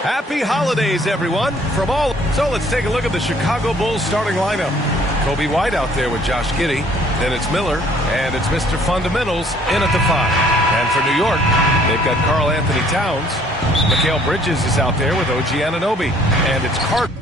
Happy holidays, everyone, from all. So let's take a look at the Chicago Bulls starting lineup. Kobe White out there with Josh Giddey. Then it's Miller, and it's Mr. Fundamentals in at the 5. And for New York, they've got Karl Anthony Towns. Mikal Bridges is out there with OG Anunoby. And it's Carter.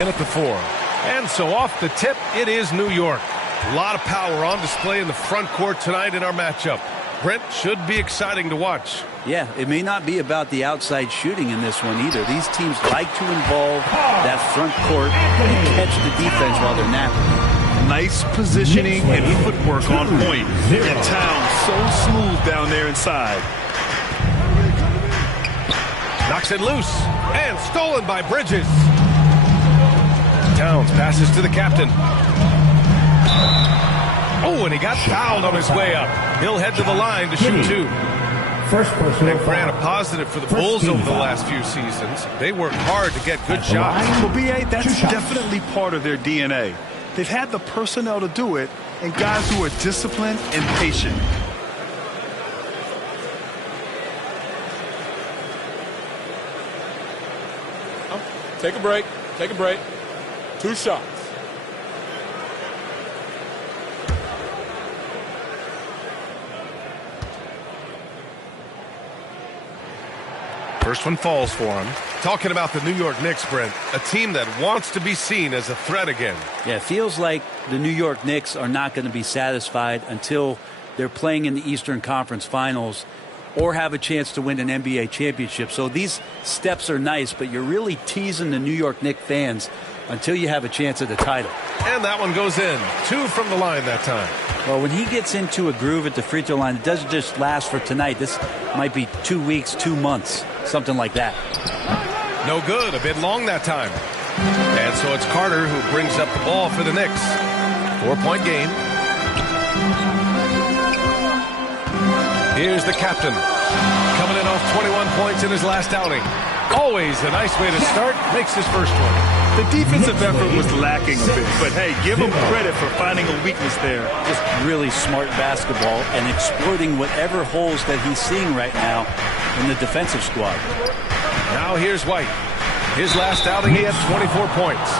At the 4. And so off the tip, it is New York. A lot of power on display in the front court tonight in our matchup. Brent, should be exciting to watch. Yeah, it may not be about the outside shooting in this one either. These teams like to involve that front court and catch the defense while they're napping. Nice positioning and footwork on point. And Towns so smooth down there inside. Knocks it loose and stolen by Bridges. Towns passes to the captain. Oh, and he got fouled on his way up. He'll head to the line to shoot 2. They've ran a positive for the Bulls over the last few seasons. They work hard to get good shots. Well, B.A., that's definitely part of their DNA. They've had the personnel to do it and guys who are disciplined and patient. Take a break. Take a break. 2 shots. First one falls for him. Talking about the New York Knicks, Brent, a team that wants to be seen as a threat again. Yeah, it feels like the New York Knicks are not going to be satisfied until they're playing in the Eastern Conference Finals or have a chance to win an NBA championship. So these steps are nice, but you're really teasing the New York Knicks fans until you have a chance at the title. And that one goes in. 2 from the line that time. Well, when he gets into a groove at the free throw line, it doesn't just last for tonight. This might be 2 weeks, 2 months, something like that. No good. A bit long that time. And so it's Carter who brings up the ball for the Knicks. 4-point game. Here's the captain. Coming in off 21 points in his last outing. Always a nice way to start. Makes his first one. The defensive effort was lacking a bit, but hey, give him credit for finding a weakness there. Just really smart basketball and exploiting whatever holes that he's seeing right now in the defensive squad. Now here's White. His last outing, he had 24 points.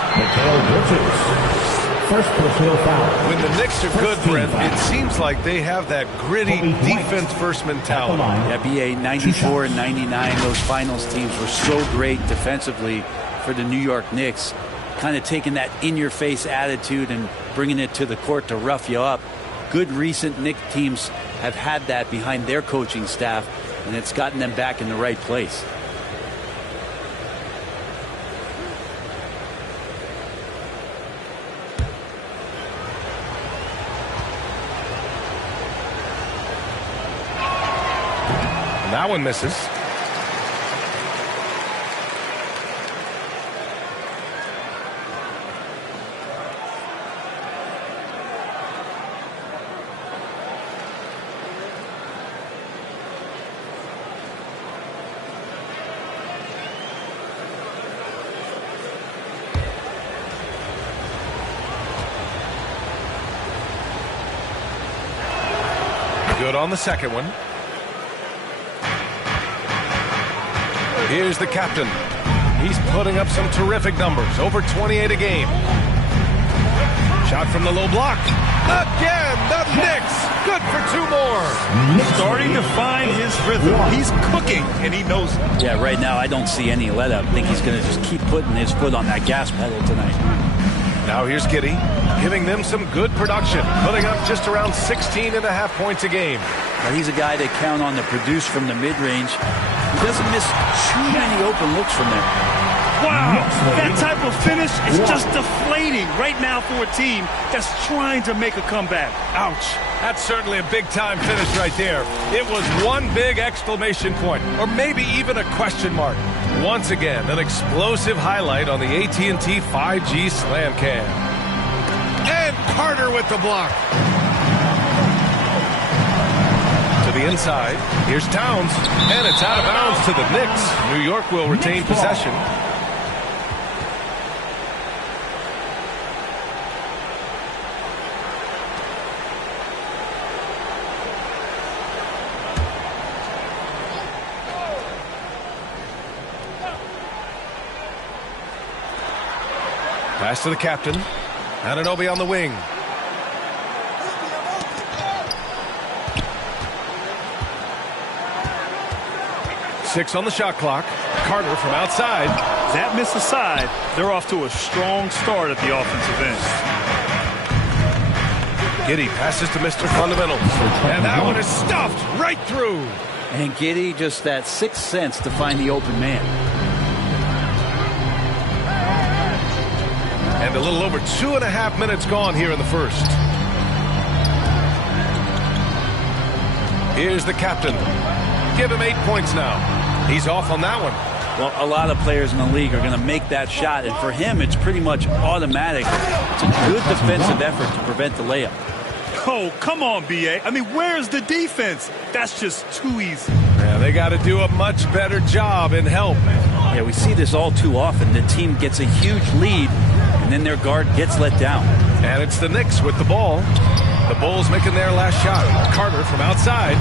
First personal foul. When the Knicks are good, Brent, it seems like they have that gritty defense-first mentality. Yeah, BA 94 and 99, those finals teams were so great defensively for the New York Knicks, kind of taking that in-your-face attitude and bringing it to the court to rough you up. Good recent Knicks teams have had that behind their coaching staff, and it's gotten them back in the right place. That one misses. Good on the second one. Here's the captain. He's putting up some terrific numbers. Over 28 a game. Shot from the low block. Again, the Knicks. Good for 2 more. Starting to find his rhythm. He's cooking, and he knows it. Yeah, right now I don't see any let up. I think he's going to just keep putting his foot on that gas pedal tonight. Now here's Giddey, giving them some good production, putting up just around 16.5 points a game. Now he's a guy they count on to produce from the mid-range. He doesn't miss too many open looks from there. Wow, that type of finish is just deflating right now for a team that's trying to make a comeback. Ouch. That's certainly a big-time finish right there. It was one big exclamation point, or maybe even a question mark. Once again, an explosive highlight on the AT&T 5G Slam Cam. And Carter with the block. To the inside. Here's Towns, and it's out of bounds to the Knicks. New York will retain possession. Pass to the captain. Anunoby on the wing. Six on the shot clock. Carter from outside. That miss aside, they're off to a strong start at the offensive end. Giddey passes to Mr. Fundamentals. And that one is stuffed right through. And Giddey, just that sixth sense to find the open man. And a little over 2.5 minutes gone here in the first. Here's the captain. Give him 8 points now. He's off on that one. Well, a lot of players in the league are going to make that shot, and for him, it's pretty much automatic. It's a good defensive effort to prevent the layup. Oh, come on, B.A. I mean, where's the defense? That's just too easy. Yeah, they got to do a much better job in help. Yeah, we see this all too often. The team gets a huge lead, and then their guard gets let down. And it's the Knicks with the ball. The Bulls making their last shot. Carter from outside.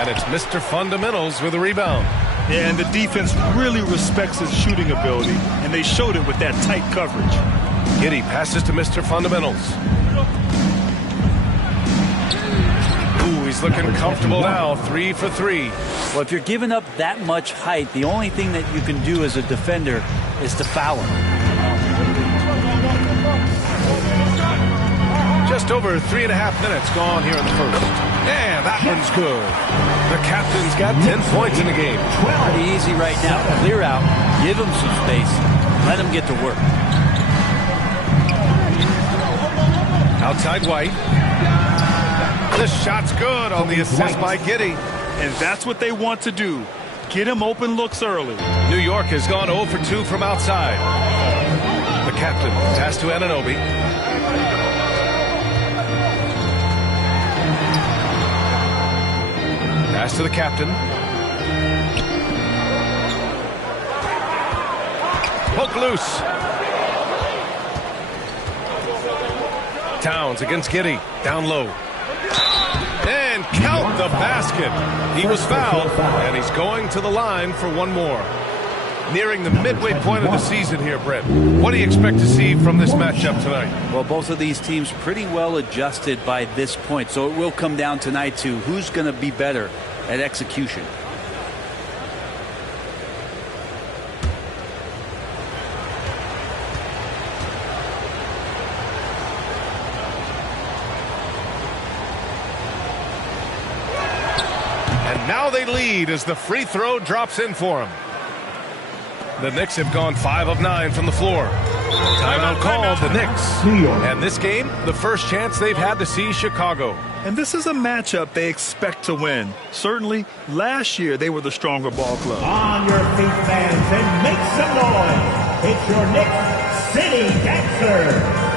And it's Mr. Fundamentals with a rebound. Yeah, and the defense really respects his shooting ability, and they showed it with that tight coverage. Giddey passes to Mr. Fundamentals. Ooh, he's looking comfortable now. 3 for 3. Well, if you're giving up that much height, the only thing that you can do as a defender is to foul him. Just over 3.5 minutes gone here in the first. And that one's good. The captain's got 10 points in the game. Pretty easy right now. Clear out, give him some space, let him get to work. Outside White. The shot's good on the assist by Giddey. And that's what they want to do. Get him open looks early. New York has gone 0 for 2 from outside. The captain pass to Anunoby. Pass to the captain. Poke loose. Towns against Giddey. Down low. And count the basket. He was fouled, and he's going to the line for one more. Nearing the midway point of the season here, Brent. What do you expect to see from this matchup tonight? Well, both of these teams pretty well adjusted by this point, so it will come down tonight to who's going to be better at execution. And now they lead as the free throw drops in for them. The Knicks have gone 5 of 9 from the floor. Timeout called, the Knicks. And this game, the first chance they've had to see Chicago. And this is a matchup they expect to win. Certainly, last year they were the stronger ball club. On your feet, fans, and make some noise. It's your Knicks City Dancer.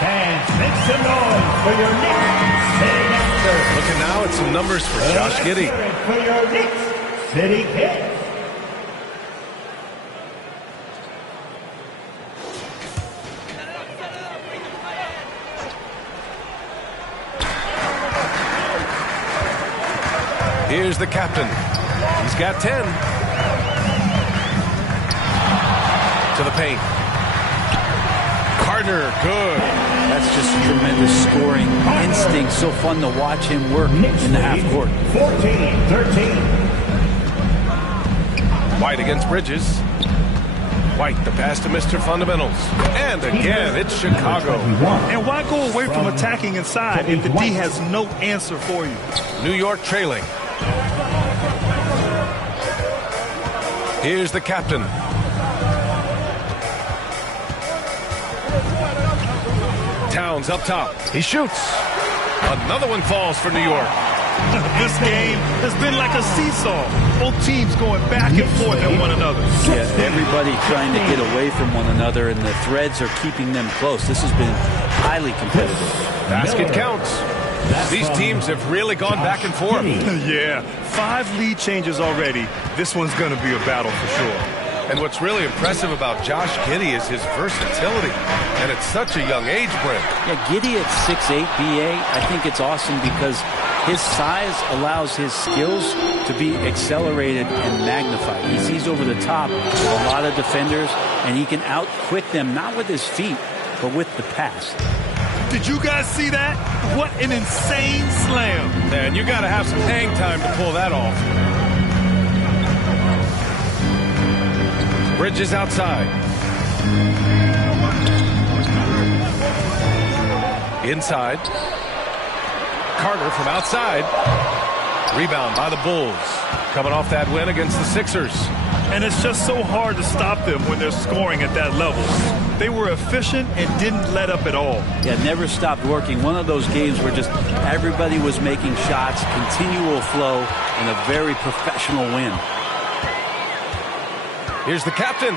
Fans, make some noise for your Knicks City Dancer. Looking now at some numbers for Josh Giddey. For your Knicks City Kids. Here's the captain. He's got 10. To the paint. Carter, good. That's just tremendous scoring instinct. So fun to watch him work in the half court. 14-13. White against Bridges. White, the pass to Mr. Fundamentals. And again, it's Chicago. And why go away from attacking inside if the D has no answer for you? New York trailing. Here's the captain. Towns up top. He shoots. Another one falls for New York. This game has been like a seesaw. Both teams going back and forth at one another. Yeah, everybody trying to get away from one another, and the threads are keeping them close. This has been highly competitive. Basket counts. These teams have really gone back and forth. Yeah, 5 lead changes already. This one's going to be a battle for sure. And what's really impressive about Josh Giddey is his versatility. And at such a young age, Brent. Yeah, Giddey at 6'8", BA, I think it's awesome because his size allows his skills to be accelerated and magnified. He sees over the top of a lot of defenders, and he can out-quick them, not with his feet, but with the pass. Did you guys see that? What an insane slam. Man, you got to have some hang time to pull that off. Bridges outside. Inside. Carter from outside. Rebound by the Bulls. Coming off that win against the Sixers. And it's just so hard to stop them when they're scoring at that level. They were efficient and didn't let up at all. Yeah, never stopped working. One of those games where just everybody was making shots, continual flow, and a very professional win. Here's the captain.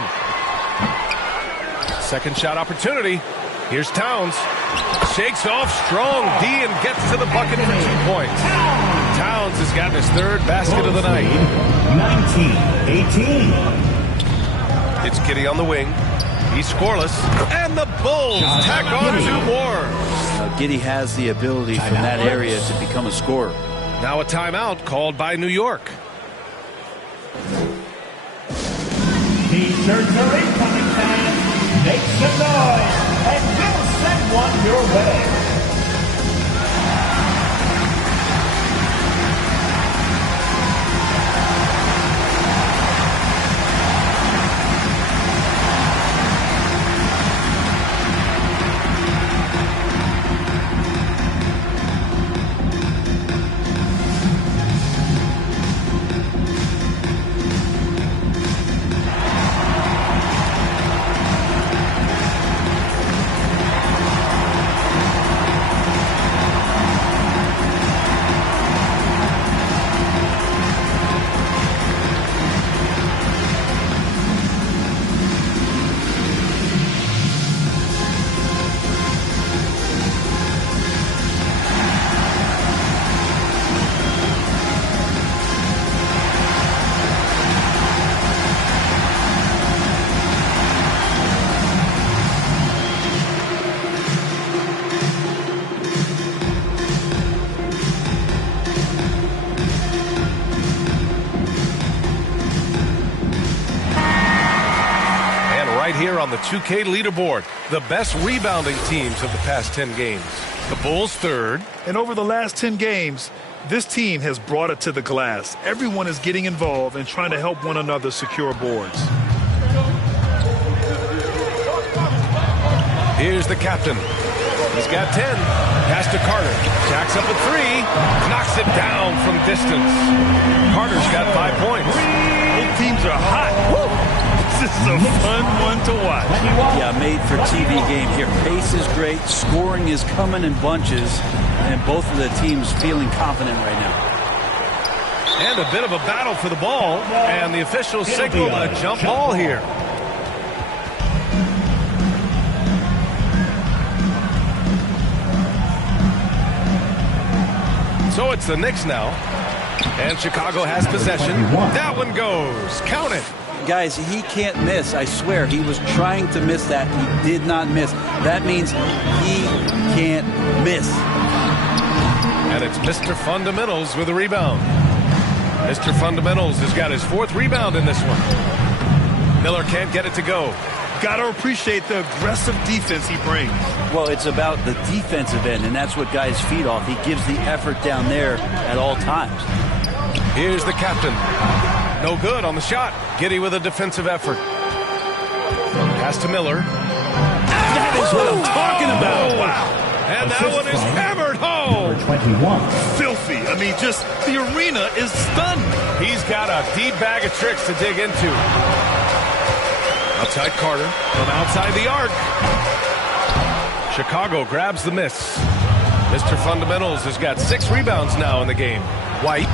Second shot opportunity. Here's Towns. Shakes off strong D and gets to the bucket for 2 points. Towns has gotten his 3rd basket of the night. 19-18. It's Giddey on the wing. He's scoreless. And the Bulls tack on 2 more. Giddey has the ability from that area to become a scorer. Now a timeout called by New York. T-shirts are incoming, fans. Make some noise, and we'll send one your way. Here on the 2K leaderboard, the best rebounding teams of the past 10 games. The Bulls 3rd. And over the last 10 games, this team has brought it to the glass. Everyone is getting involved and trying to help one another secure boards. Here's the captain. He's got 10. Pass to Carter. Jacks up a 3. Knocks it down from distance. Carter's got 5 points. Both teams are hot. Woo! This is a fun one to watch. Yeah, made for TV game here. Pace is great. Scoring is coming in bunches. And both of the teams feeling confident right now. And a bit of a battle for the ball. And the officials signaled a jump ball here. So it's the Knicks now. And Chicago has possession. That one goes. Count it. Guys, he can't miss. I swear, he was trying to miss that. He did not miss. That means he can't miss. And it's Mr. Fundamentals with a rebound. Mr. Fundamentals has got his 4th rebound in this one. Miller can't get it to go. Got to appreciate the aggressive defense he brings. Well, it's about the defensive end, and that's what guys feed off. He gives the effort down there at all times. Here's the captain. No good on the shot. Giddey with a defensive effort. Pass to Miller. That is what I'm talking about. Wow. And that one is hammered home. Number 21. Filthy. I mean, just the arena is stunned. He's got a deep bag of tricks to dig into. Outside Carter from outside the arc. Chicago grabs the miss. Mr. Fundamentals has got 6 rebounds now in the game. White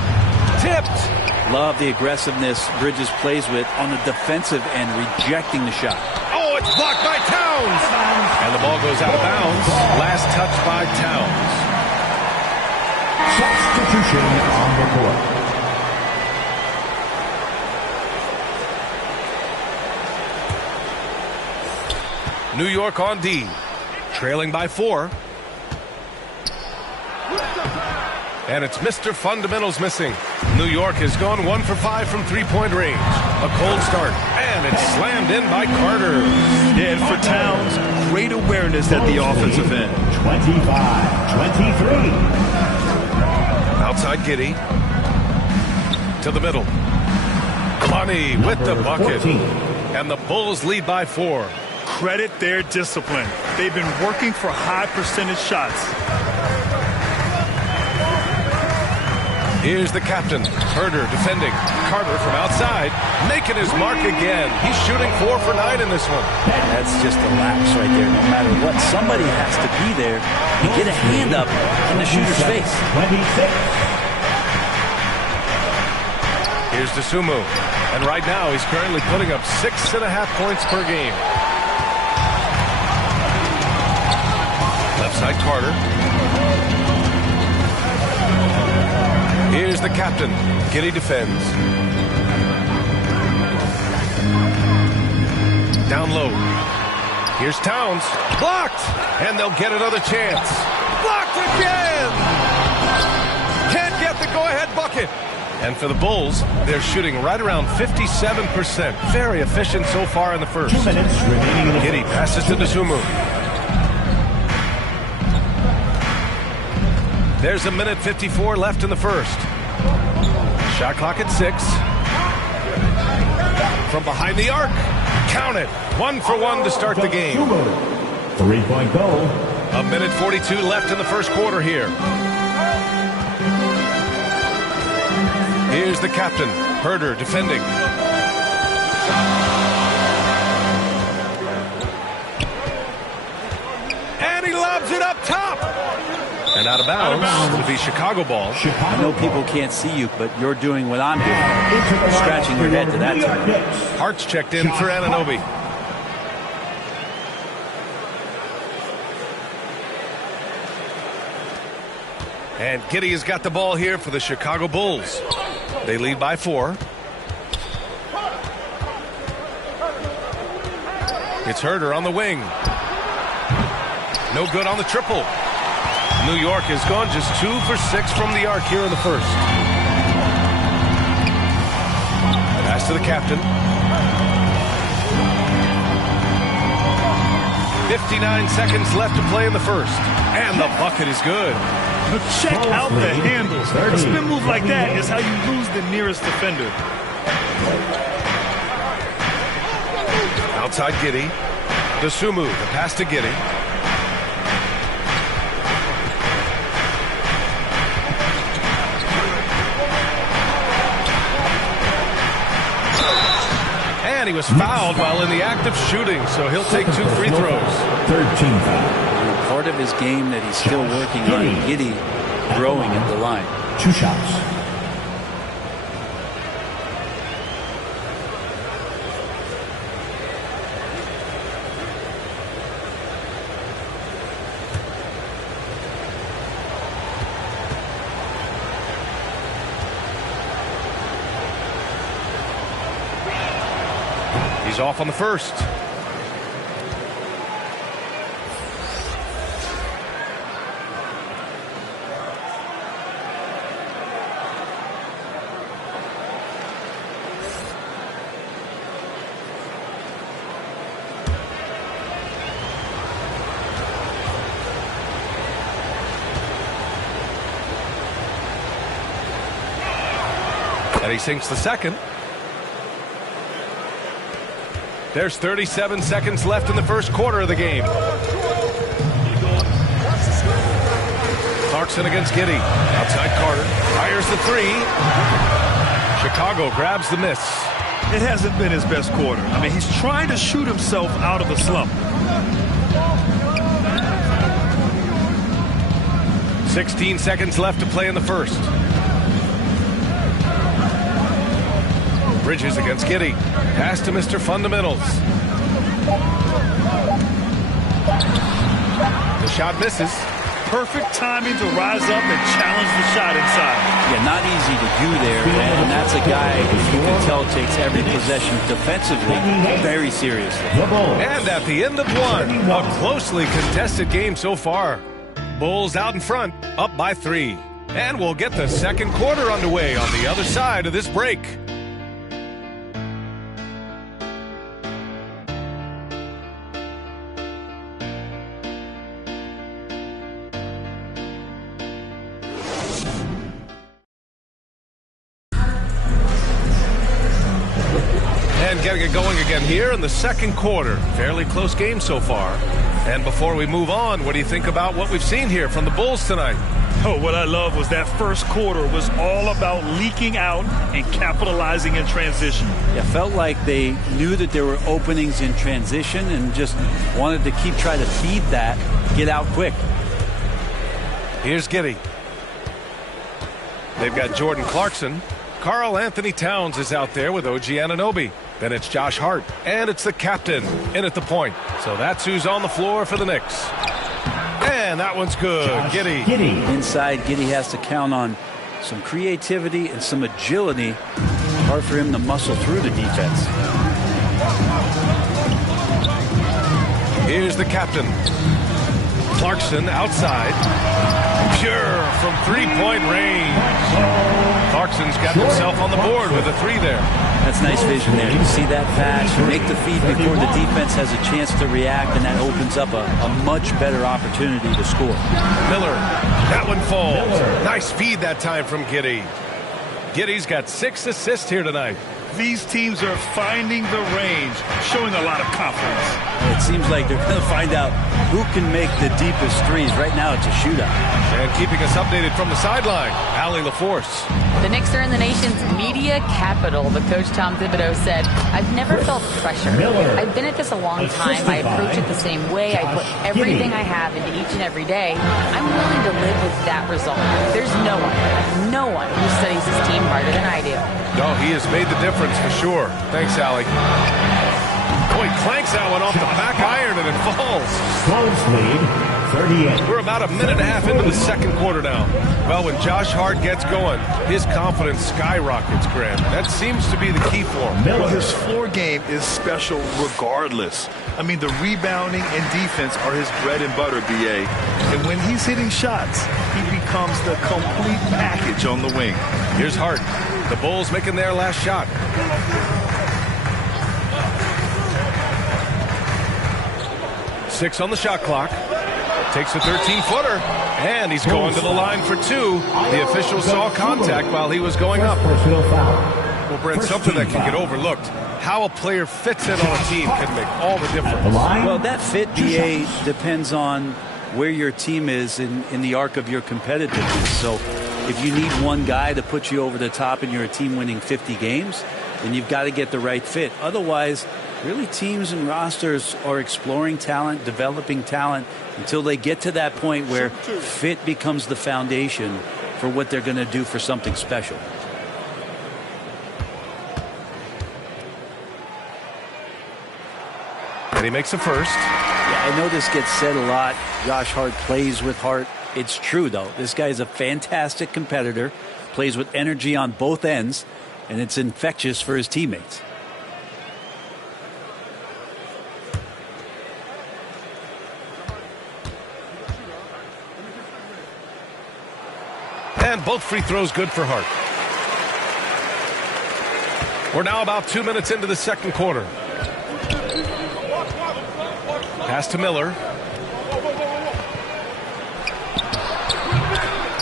tipped. Love the aggressiveness Bridges plays with on the defensive end, rejecting the shot. Oh, it's blocked by Towns. And the ball goes out of bounds. Last touch by Towns. Substitution on the court. New York on D. Trailing by 4. And it's Mr. Fundamentals missing. New York has gone 1 for 5 from 3-point range. A cold start. And it's slammed in by Carter. Yeah, and for Towns, great awareness at the offensive end. 25-23. Outside Giddey. To the middle. Money with the bucket. 14. And the Bulls lead by 4. Credit their discipline. They've been working for high percentage shots. Here's the captain, Herder defending. Carter from outside, making his mark again. He's shooting 4 for 9 in this one. That's just a lapse right there. No matter what, somebody has to be there and get a hand up in the shooter's face. 26. Here's DeSumo. And right now, he's currently putting up 6.5 points per game. Left side, Carter. Here's the captain. Giddey defends. Down low. Here's Towns. Blocked! And they'll get another chance. Blocked again! Can't get the go-ahead bucket. And for the Bulls, they're shooting right around 57%. Very efficient so far in the first. 2 minutes remaining in the Giddey passes to DeSumo. There's 1:54 left in the first. Shot clock at 6. From behind the arc. Count it. 1 for 1 to start the game. 3-point goal. 1:42 left in the first quarter here. Here's the captain, Herder defending. And he lobs it up top. And out of bounds. It'll be Chicago ball. I know people can't see you, but you're doing what I'm doing. You're scratching your head to that time. Hart's checked in for Anunoby. And Giddey has got the ball here for the Chicago Bulls. They lead by 4. It's Herder on the wing. No good on the triple. New York has gone just 2 for 6 from the arc here in the first. Pass to the captain. 59 seconds left to play in the first. And the bucket is good. But check out the handles. A spin move like that is how you lose the nearest defender. Outside Giddey. DeSumo, the pass to Giddey. And he was fouled while in the act of shooting, so he'll take 2 free throws. 13 foul. Part of his game that he's still working on, Giddey growing at the line. 2 shots. He's off on the first. And he sinks the second. There's 37 seconds left in the first quarter of the game. Clarkson against Giddey. Outside Carter. Fires the three. Chicago grabs the miss. It hasn't been his best quarter. I mean, he's trying to shoot himself out of a slump. 16 seconds left to play in the first. Bridges against Giddey. Pass to Mr. Fundamentals. The shot misses. Perfect timing to rise up and challenge the shot inside. Yeah, not easy to do there, and that's a guy you can tell takes every possession defensively very seriously. And at the end of one, a closely contested game so far. Bulls out in front, up by 3. And we'll get the second quarter underway on the other side of this break. Getting it going again here in the second quarter. Fairly close game so far. And before we move on, what do you think about what we've seen here from the Bulls tonight? Oh, what I love was that first quarter was all about leaking out and capitalizing in transition. It felt like they knew that there were openings in transition and just wanted to keep trying to feed that, get out quick. Here's Giddey. They've got Jordan Clarkson. Karl Anthony Towns is out there with OG Anunoby. Then it's Josh Hart, and it's the captain in at the point. So that's who's on the floor for the Knicks. And that one's good. Giddey. Inside, Giddey has to count on some creativity and some agility. Hard for him to muscle through the defense. Here's the captain. Clarkson outside. Pure from three-point range. Clarkson's got himself on the board with a 3 there. That's nice vision there. You see that pass, make the feed before the defense has a chance to react, and that opens up a much better opportunity to score. Miller, that one falls. Nice feed that time from Giddey. Giddey's got 6 assists here tonight. These teams are finding the range, showing a lot of confidence. It seems like they're going to find out who can make the deepest threes. Right now, it's a shootout. And keeping us updated from the sideline, Allie LaForce. The Knicks are in the nation's media capital, but Coach Tom Thibodeau said, I've never felt pressure. I've been at this a long time. I approach it the same way. I put everything I have into each and every day. I'm willing to live with that result. There's no one who studies his team harder than I do. No, he has made the difference for sure. Thanks, Allie. Oh, he clanks that one off the back iron and it falls. Bulls lead, 38. We're about a minute and a half into the second quarter now. Well, when Josh Hart gets going, his confidence skyrockets, Grant. That seems to be the key for him. Well, his floor game is special regardless. I mean, the rebounding and defense are his bread and butter, B.A. And when he's hitting shots, he becomes the complete package on the wing. Here's Hart. The Bulls making their last shot. Six on the shot clock. Takes a 13-footer. And he's going to the line for 2. The official saw contact while he was going up. Well, Brent, something that can get overlooked. How a player fits in on a team can make all the difference. Well, that fit, BA, depends on where your team is in the arc of your competitiveness. So if you need one guy to put you over the top and you're a team winning 50 games, then you've got to get the right fit. Otherwise, really teams and rosters are exploring talent, developing talent until they get to that point where fit becomes the foundation for what they're going to do for something special. And he makes a first. Yeah, I know this gets said a lot. Josh Hart plays with heart. It's true, though. This guy is a fantastic competitor, plays with energy on both ends, and it's infectious for his teammates. And both free throws good for Hart. We're now about 2 minutes into the second quarter. Pass to Miller.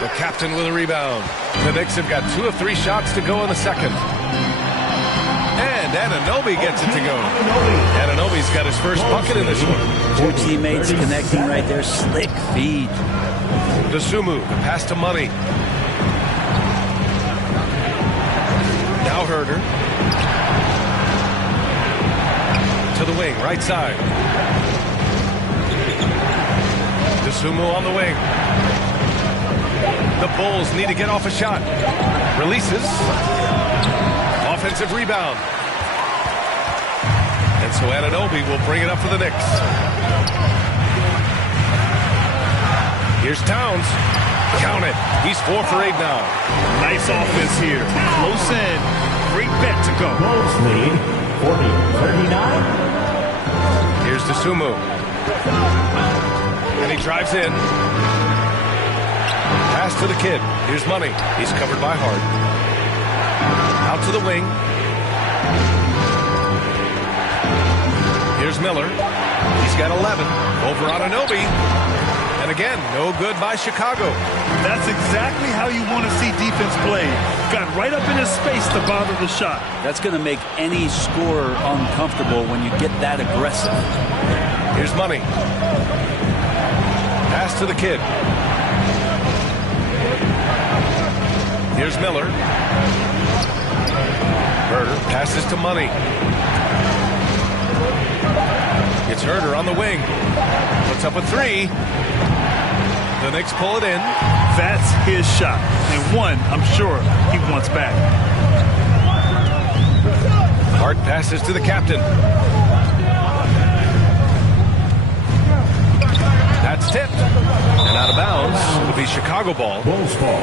The captain with a rebound. The Knicks have got 2 of 3 shots to go in the second. And Anunoby gets it to go. Anunoby's got his first bucket in this one. 2 teammates connecting right there. Slick feed. Dosunmu, the pass to Money. Now Herder. To the wing, right side. Dosunmu on the wing. The Bulls need to get off a shot. Releases. Offensive rebound. And so Anunoby will bring it up for the Knicks. Here's Towns. Count it. He's 4 for 8 now. Nice offense here. Close in. Great bet to go. Bulls lead 40-39. Here's Dosunmu. And he drives in. Pass to the kid. Here's Money. He's covered by Hart. Out to the wing. Here's Miller. He's got 11. Over Anunoby. And again, no good by Chicago. That's exactly how you want to see defense play. Got right up in his space to bother the shot. That's going to make any scorer uncomfortable when you get that aggressive. Here's Money. Pass to the kid. Here's Miller. Herder passes to Money. It's Herder on the wing. Puts up a 3. The Knicks pull it in. That's his shot. And one, I'm sure, he wants back. Hart passes to the captain. That's tipped. And out of bounds. It'll be Chicago ball. Bulls ball.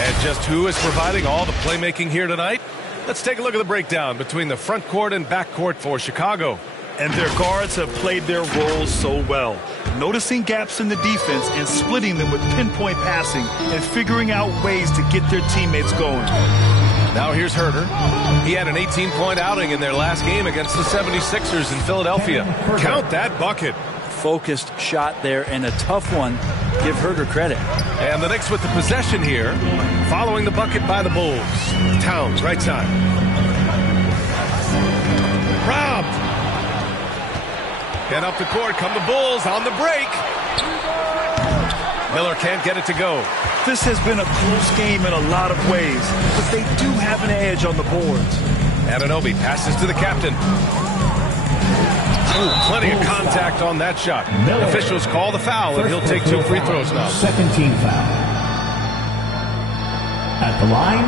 And just who is providing all the playmaking here tonight? Let's take a look at the breakdown between the front court and back court for Chicago. And their guards have played their roles so well. Noticing gaps in the defense and splitting them with pinpoint passing and figuring out ways to get their teammates going. Now here's Herder. He had an 18-point outing in their last game against the 76ers in Philadelphia. Count that bucket. Focused shot there and a tough one. Give Herder credit. And the Knicks with the possession here, following the bucket by the Bulls. Towns, right side. Robbed. And up the court come the Bulls on the break. Miller can't get it to go. This has been a close game in a lot of ways, but they do have an edge on the boards. Anunoby passes to the captain. Ooh, plenty of contact on that shot. Miller. Officials call the foul, and he'll take 2 free throws now. Second team foul. At the line,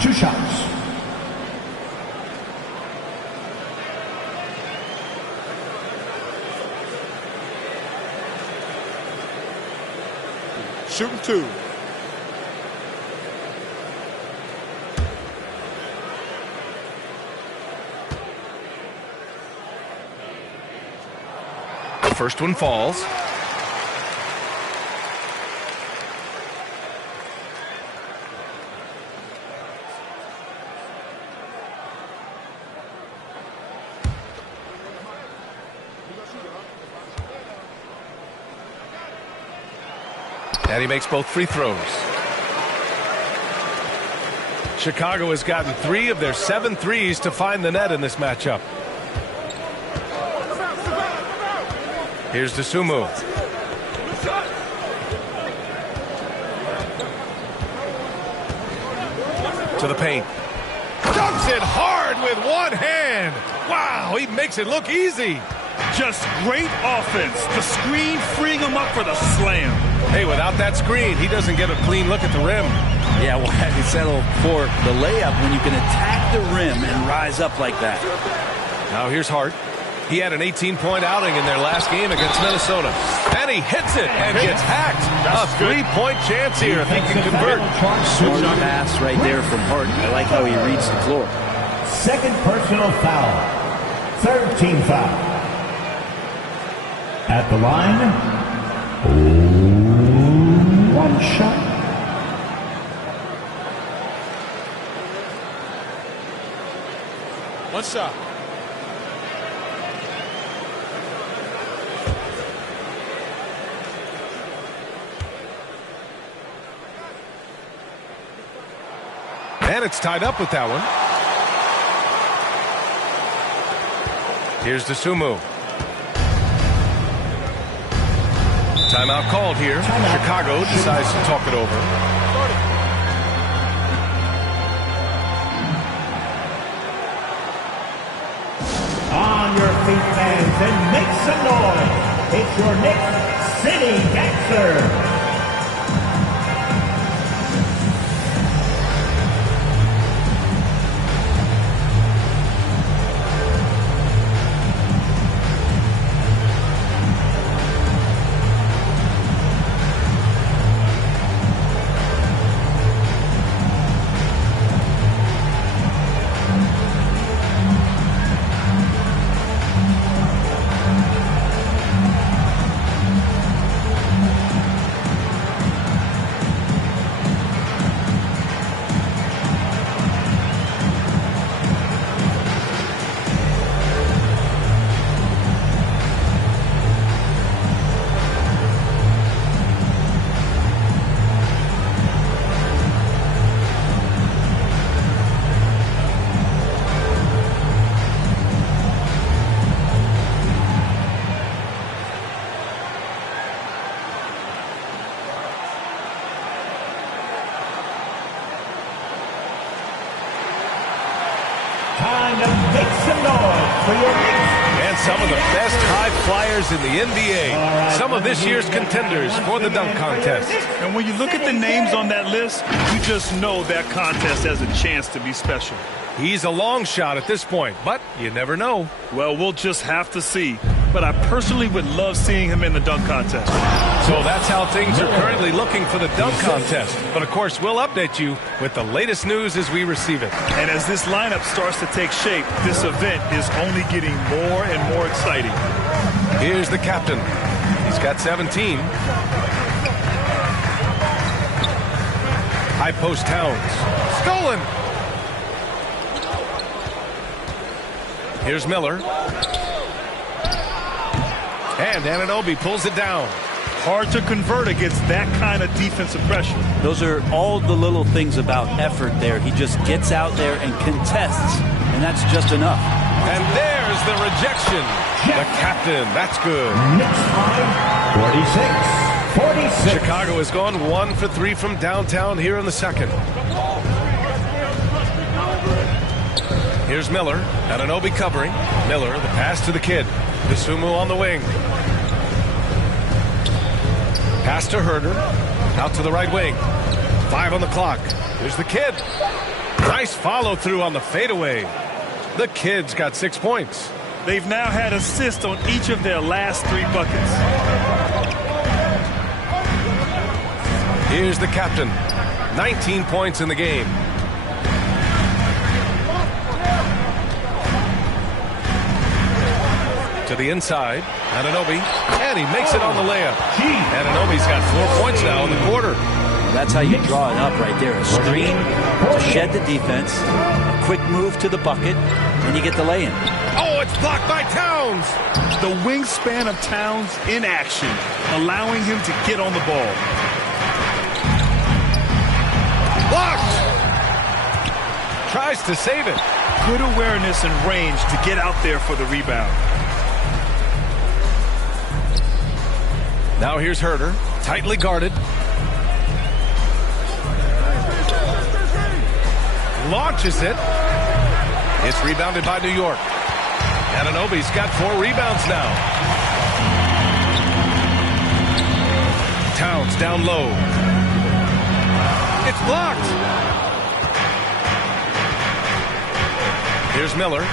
2 shots. Shooting 2. The first one falls. And he makes both free throws. Chicago has gotten 3 of their 7 threes to find the net in this matchup. Here's Dosunmu. To the paint. Dunks it hard with one hand. Wow, he makes it look easy. Just great offense. The screen freeing him up for the slam. Hey, without that screen, he doesn't get a clean look at the rim. Yeah, well, have you settle for the layup when you can attack the rim and rise up like that? Now here's Hart. He had an 18-point outing in their last game against Minnesota. And he hits it and gets hacked. A 3-point chance here if he can convert. Smart pass right there from Hart. I like how he reads the floor. Second personal foul. Third team foul. At the line, 1 shot. One shot. And it's tied up with that one. Here's Dosunmu. Timeout called here. Chicago decides to talk it over. On your feet, fans, and make some noise. It's your Knicks City Dancer. Time to make some noise for your Knicks. And some of the best high flyers in the NBA. Some of this year's contenders for the dunk contest. And when you look at the names on that list, you just know that contest has a chance to be special. He's a long shot at this point, but you never know. Well, we'll just have to see. But I personally would love seeing him in the dunk contest. So that's how things are currently looking for the dunk contest. But of course, we'll update you with the latest news as we receive it. And as this lineup starts to take shape, this event is only getting more and more exciting. Here's the captain. He's got 17. High post Towns. Stolen. Here's Miller. And Anunoby pulls it down. Hard to convert against that kind of defensive pressure. Those are all the little things about effort there. He just gets out there and contests, and that's just enough. And there's the rejection. The captain, that's good. Knicks line, 46. Chicago has gone 1 for 3 from downtown here in the second. Here's Miller. Anunoby covering. Miller, the pass to the kid. Dosunmu on the wing. Pass to Herder. Out to the right wing. 5 on the clock. Here's the kid. Nice follow through on the fadeaway. The kid's got 6 points. They've now had assists on each of their last 3 buckets. Here's the captain. 19 points in the game. To the inside, Anunoby, and he makes it on the layup. Anunoby's got 4 points now in the quarter. Well, that's how you draw it up right there. A screen to shed the defense, a quick move to the bucket, and you get the lay-in. Oh, it's blocked by Towns. The wingspan of Towns in action, allowing him to get on the ball. Blocked. Tries to save it. Good awareness and range to get out there for the rebound. Now here's Herder, tightly guarded. Launches it. It's rebounded by New York. Anunoby's got 4 rebounds now. Towns down low. It's blocked. Here's Miller.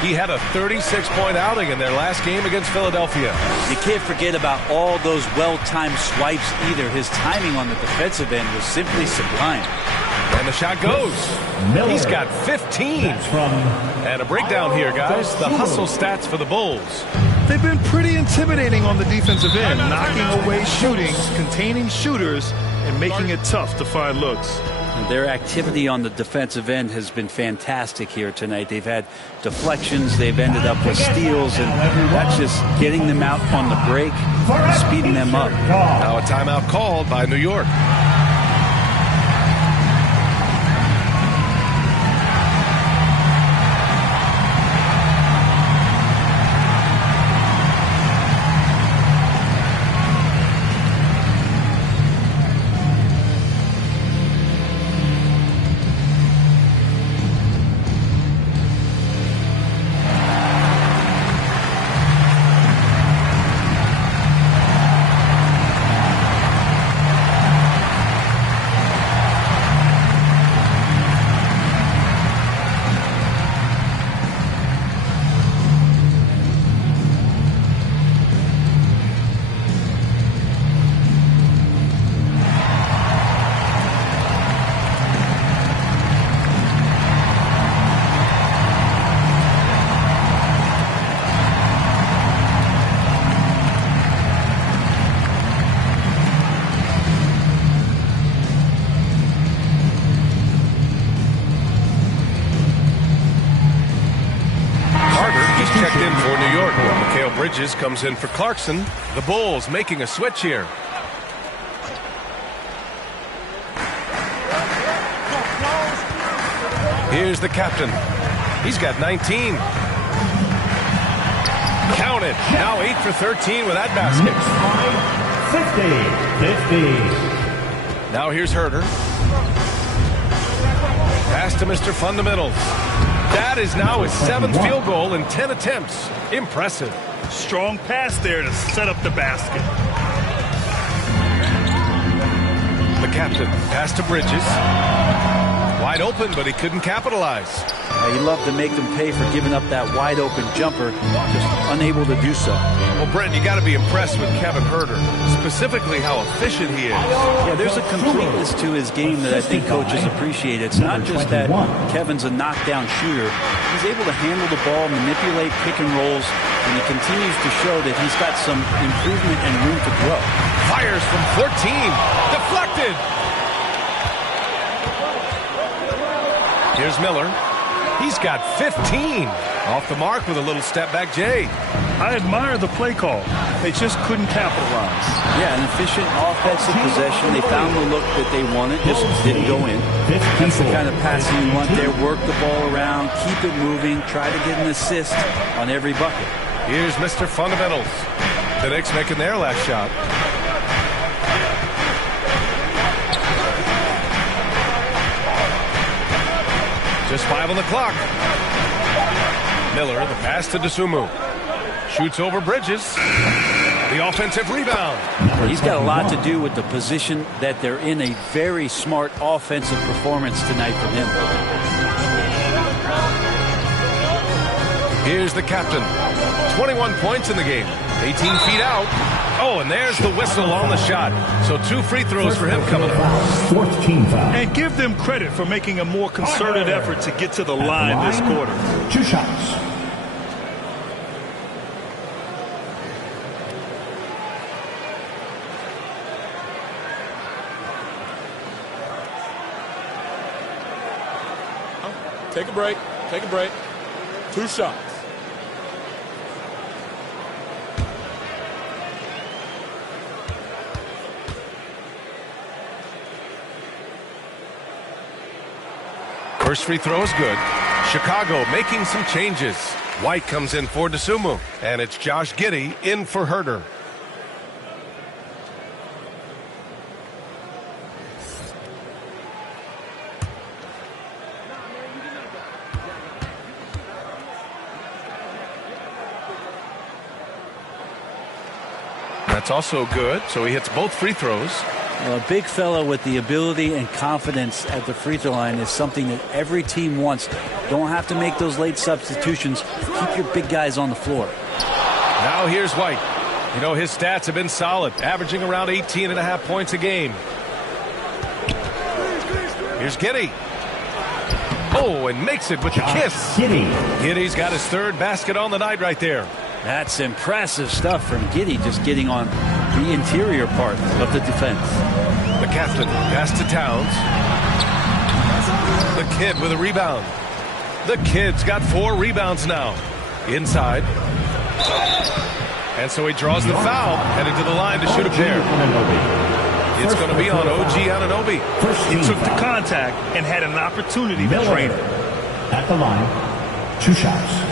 He had a 36-point outing in their last game against Philadelphia. You can't forget about all those well-timed swipes either. His timing on the defensive end was simply sublime. And the shot goes. Miller. He's got 15. And a breakdown here, guys. The hustle stats for the Bulls. They've been pretty intimidating on the defensive end, knocking away shootings, containing shooters, and making it tough to find looks. Their activity on the defensive end has been fantastic here tonight. They've had deflections, they've ended up with steals, and that's just getting them out on the break, speeding them up. Now a timeout called by New York. Bridges comes in for Clarkson. The Bulls making a switch here. Here's the captain. He's got 19. Count it. Now 8 for 13 with that basket. 50. Now here's Herder. Pass to Mr. Fundamentals. That is now his 7th field goal in 10 attempts. Impressive. Strong pass there to set up the basket. The captain. Pass to Bridges. Wide open, but he couldn't capitalize. He loved to make them pay for giving up that wide open jumper, just unable to do so. Well, Brent, you got to be impressed with Kevin Herder, specifically how efficient he is. Yeah, there's a completeness to his game that I think coaches appreciate. It's not just that Kevin's a knockdown shooter. He's able to handle the ball, manipulate pick and rolls, and he continues to show that he's got some improvement and room to grow. Fires from 14. Deflected. Here's Miller. He's got 15. Off the mark with a little step back, Jay. I admire the play call. They just couldn't capitalize. Yeah, an efficient offensive possession. They found the look that they wanted, just didn't go in. That's the kind of passing you want there. Work the ball around, keep it moving, try to get an assist on every bucket. Here's Mr. Fundamentals. The Knicks making their last shot. Just 5 on the clock. Miller, the pass to Dosunmu. Shoots over Bridges. The offensive rebound. He's got a lot to do with the position that they're in. A very smart offensive performance tonight from him. Here's the captain. 21 points in the game. 18 feet out. Oh, and there's the whistle on the shot. So 2 free throws for him coming up. Fourth team foul. And give them credit for making a more concerted effort to get to the line this quarter. 2 shots. Take a break. Take a break. 2 shots. First free throw is good. Chicago making some changes. White comes in for Dosunmu, and it's Josh Giddey in for Herder. That's also good, so he hits both free throws. Well, a big fellow with the ability and confidence at the free throw line is something that every team wants. Don't have to make those late substitutions. Keep your big guys on the floor. Now here's White. You know, his stats have been solid, averaging around 18.5 points a game. Here's Giddey. Oh, and makes it with the kiss. Giddey's got his 3rd basket on the night right there. That's impressive stuff from Giddey, just getting on the interior part of the defense. The captain, pass to Towns. The kid with a rebound. The kid's got 4 rebounds now. Inside. And so he draws the foul, headed to the line to shoot a pair. It's going to be on OG Anunoby. He took the contact and had an opportunity to drain it. At the line, 2 shots.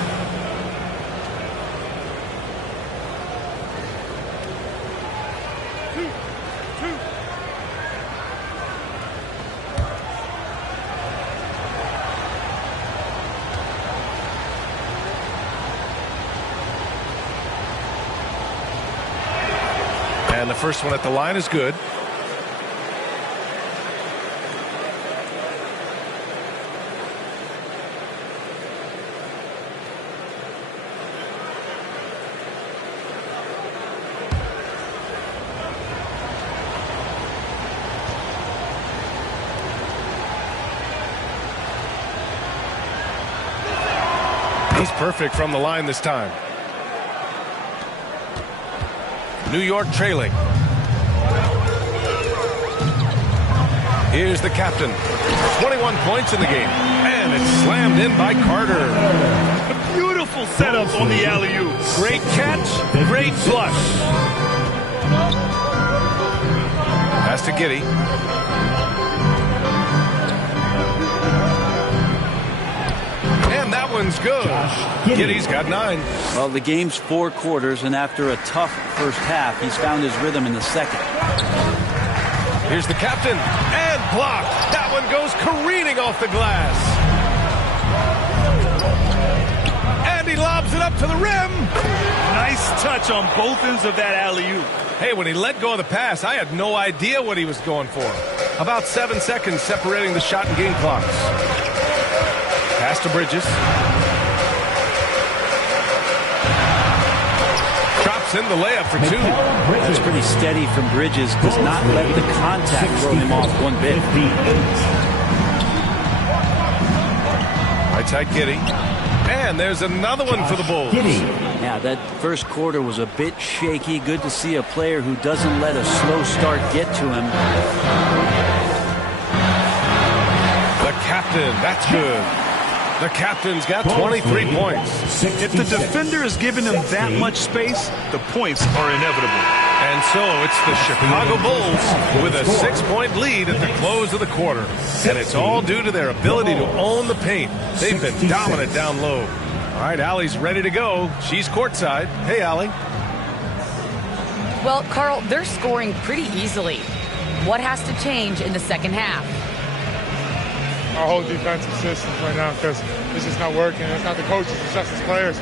And the first one at the line is good. He's perfect from the line this time. New York trailing. Here's the captain. 21 points in the game. And it's slammed in by Carter. Beautiful setup on the alley-oop. Great catch, great flush. Pass to Giddey. And that one's good. Giddey's got 9. Well, the game's 4 quarters, and after a tough first half, he's found his rhythm in the second. Here's the captain, and blocked. That one goes careening off the glass. And he lobs it up to the rim. Nice touch on both ends of that alley-oop. Hey, when he let go of the pass, I had no idea what he was going for. About 7 seconds separating the shot and game clocks. Pass to Bridges. Drops in the layup for 2. That's pretty steady from Bridges. Does not let the contact throw him off one bit. Right side Giddey. And there's another one for the Bulls. Yeah, that first quarter was a bit shaky. Good to see a player who doesn't let a slow start get to him. The captain, that's good. The captain's got 23 points. If the defender is giving him that much space, the points are inevitable. And so it's the Chicago Bulls with a 6-point lead at the close of the quarter. And it's all due to their ability to own the paint. They've been dominant down low. All right, Allie's ready to go. She's courtside. Hey, Allie. Well, Carl, they're scoring pretty easily. What has to change in the second half? Our whole defensive system right now, because it's just not working. It's not the coaches, it's just the players.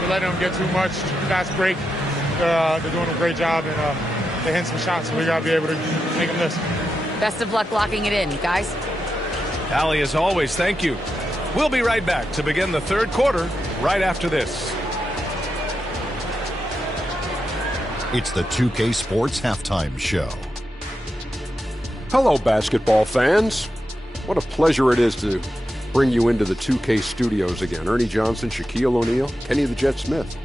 We're letting them get too much fast break. They're doing a great job, and they hit some shots, so we got to be able to make them miss. Best of luck locking it in, guys. Allie, as always, thank you. We'll be right back to begin the third quarter right after this. It's the 2K Sports Halftime Show. Hello, basketball fans. What a pleasure it is to bring you into the 2K studios again. Ernie Johnson, Shaquille O'Neal, Kenny the Jet Smith.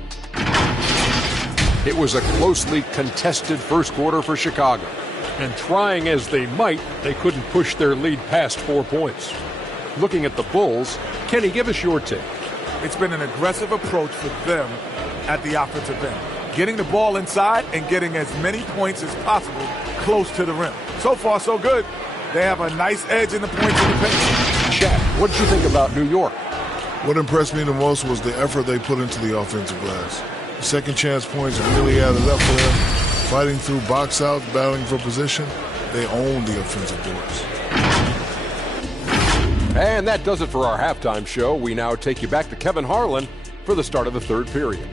It was a closely contested first quarter for Chicago. And trying as they might, they couldn't push their lead past 4 points. Looking at the Bulls, Kenny, give us your take. It's been an aggressive approach for them at the offensive end. Getting the ball inside and getting as many points as possible close to the rim. So far, so good. They have a nice edge in the points in the paint. Chad, what did you think about New York? What impressed me the most was the effort they put into the offensive glass. The second chance points really added up for them. Fighting through box outs, battling for position, they owned the offensive boards. And that does it for our halftime show. We now take you back to Kevin Harlan for the start of the third period.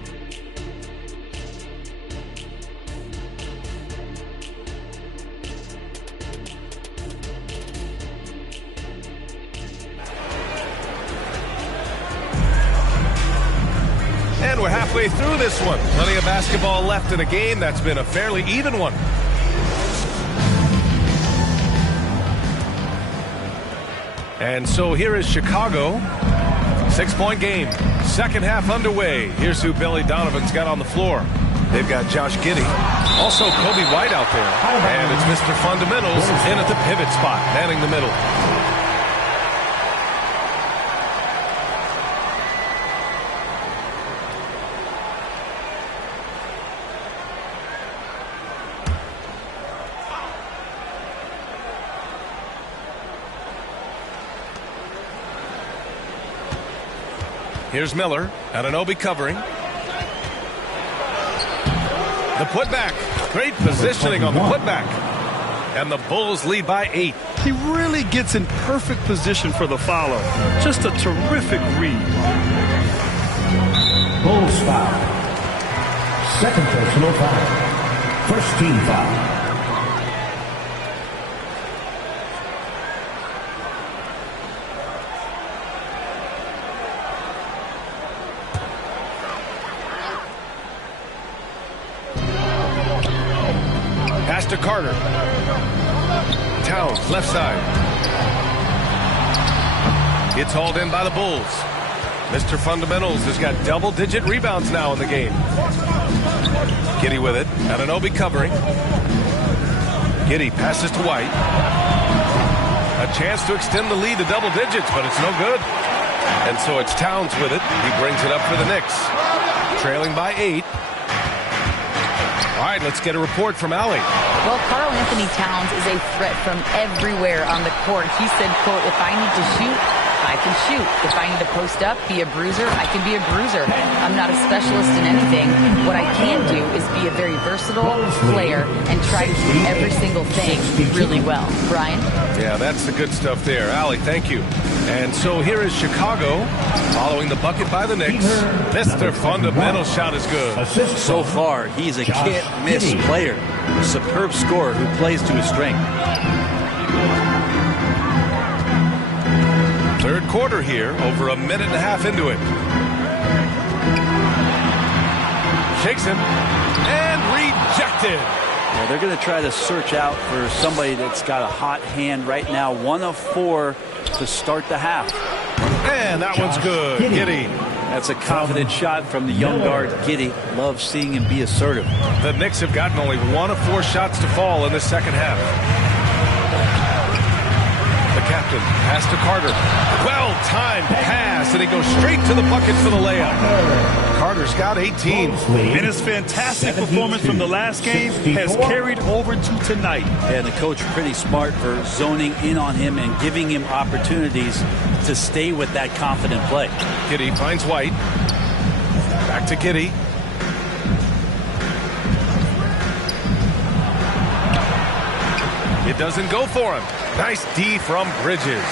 And we're halfway through this one. Plenty of basketball left in a game that's been a fairly even one. And so here is Chicago. 6-point game. Second half underway. Here's who Billy Donovan's got on the floor. They've got Josh Giddey. Also Kobe White out there. And it's Mr. Fundamentals in at the pivot spot, manning the middle. Here's Miller. Anunoby covering. The putback. Great positioning on the putback. And the Bulls lead by 8. He really gets in perfect position for the follow. Just a terrific read. Bulls foul. Second personal foul. First team foul. Pass to Carter. Towns, left side. It's hauled in by the Bulls. Mr. Fundamentals has got double-digit rebounds now in the game. Giddey with it. Anunoby covering. Giddey passes to White. A chance to extend the lead to double digits, but it's no good. And so it's Towns with it. He brings it up for the Knicks. Trailing by 8. All right, let's get a report from Allie. Well, Karl Anthony Towns is a threat from everywhere on the court. He said, quote, if I need to shoot, I can shoot. If I need to post up, be a bruiser, I can be a bruiser. I'm not a specialist in anything. What I can do is be a very versatile player and try to do every single thing really well. Brian? Yeah, that's the good stuff there. Allie, thank you. And so here is Chicago following the bucket by the Knicks. Mr. Fundamental shot is good. So far, he's a can't-miss player. A superb scorer who plays to his strength. Third quarter here, over a minute and a half into it. Shakes him and rejected. Yeah, they're going to try to search out for somebody that's got a hot hand right now. 1 of 4 to start the half. And that one's good. Giddey. That's a confident shot from the young guard, Giddey. Love seeing him be assertive. The Knicks have gotten only 1 of 4 shots to fall in the second half. The captain pass to Carter. Well-timed pass, and he goes straight to the bucket for the layup. Carter's got 18. And his fantastic performance from the last game has carried over to tonight. And the coach pretty smart for zoning in on him and giving him opportunities to stay with that confident play. Giddey finds White. Back to Giddey. It doesn't go for him. Nice D from Bridges.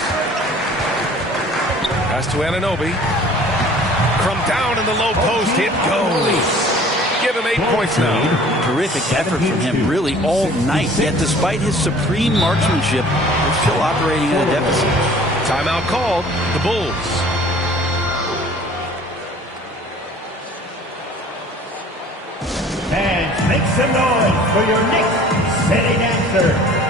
Pass to Anunoby. From down in the low post, it goes. Give him 8 points now. Terrific effort from him really all night. Yet despite his supreme marksmanship, they're still operating at a deficit. Timeout called. The Bulls. Fans, make some noise for your Knicks city dancer.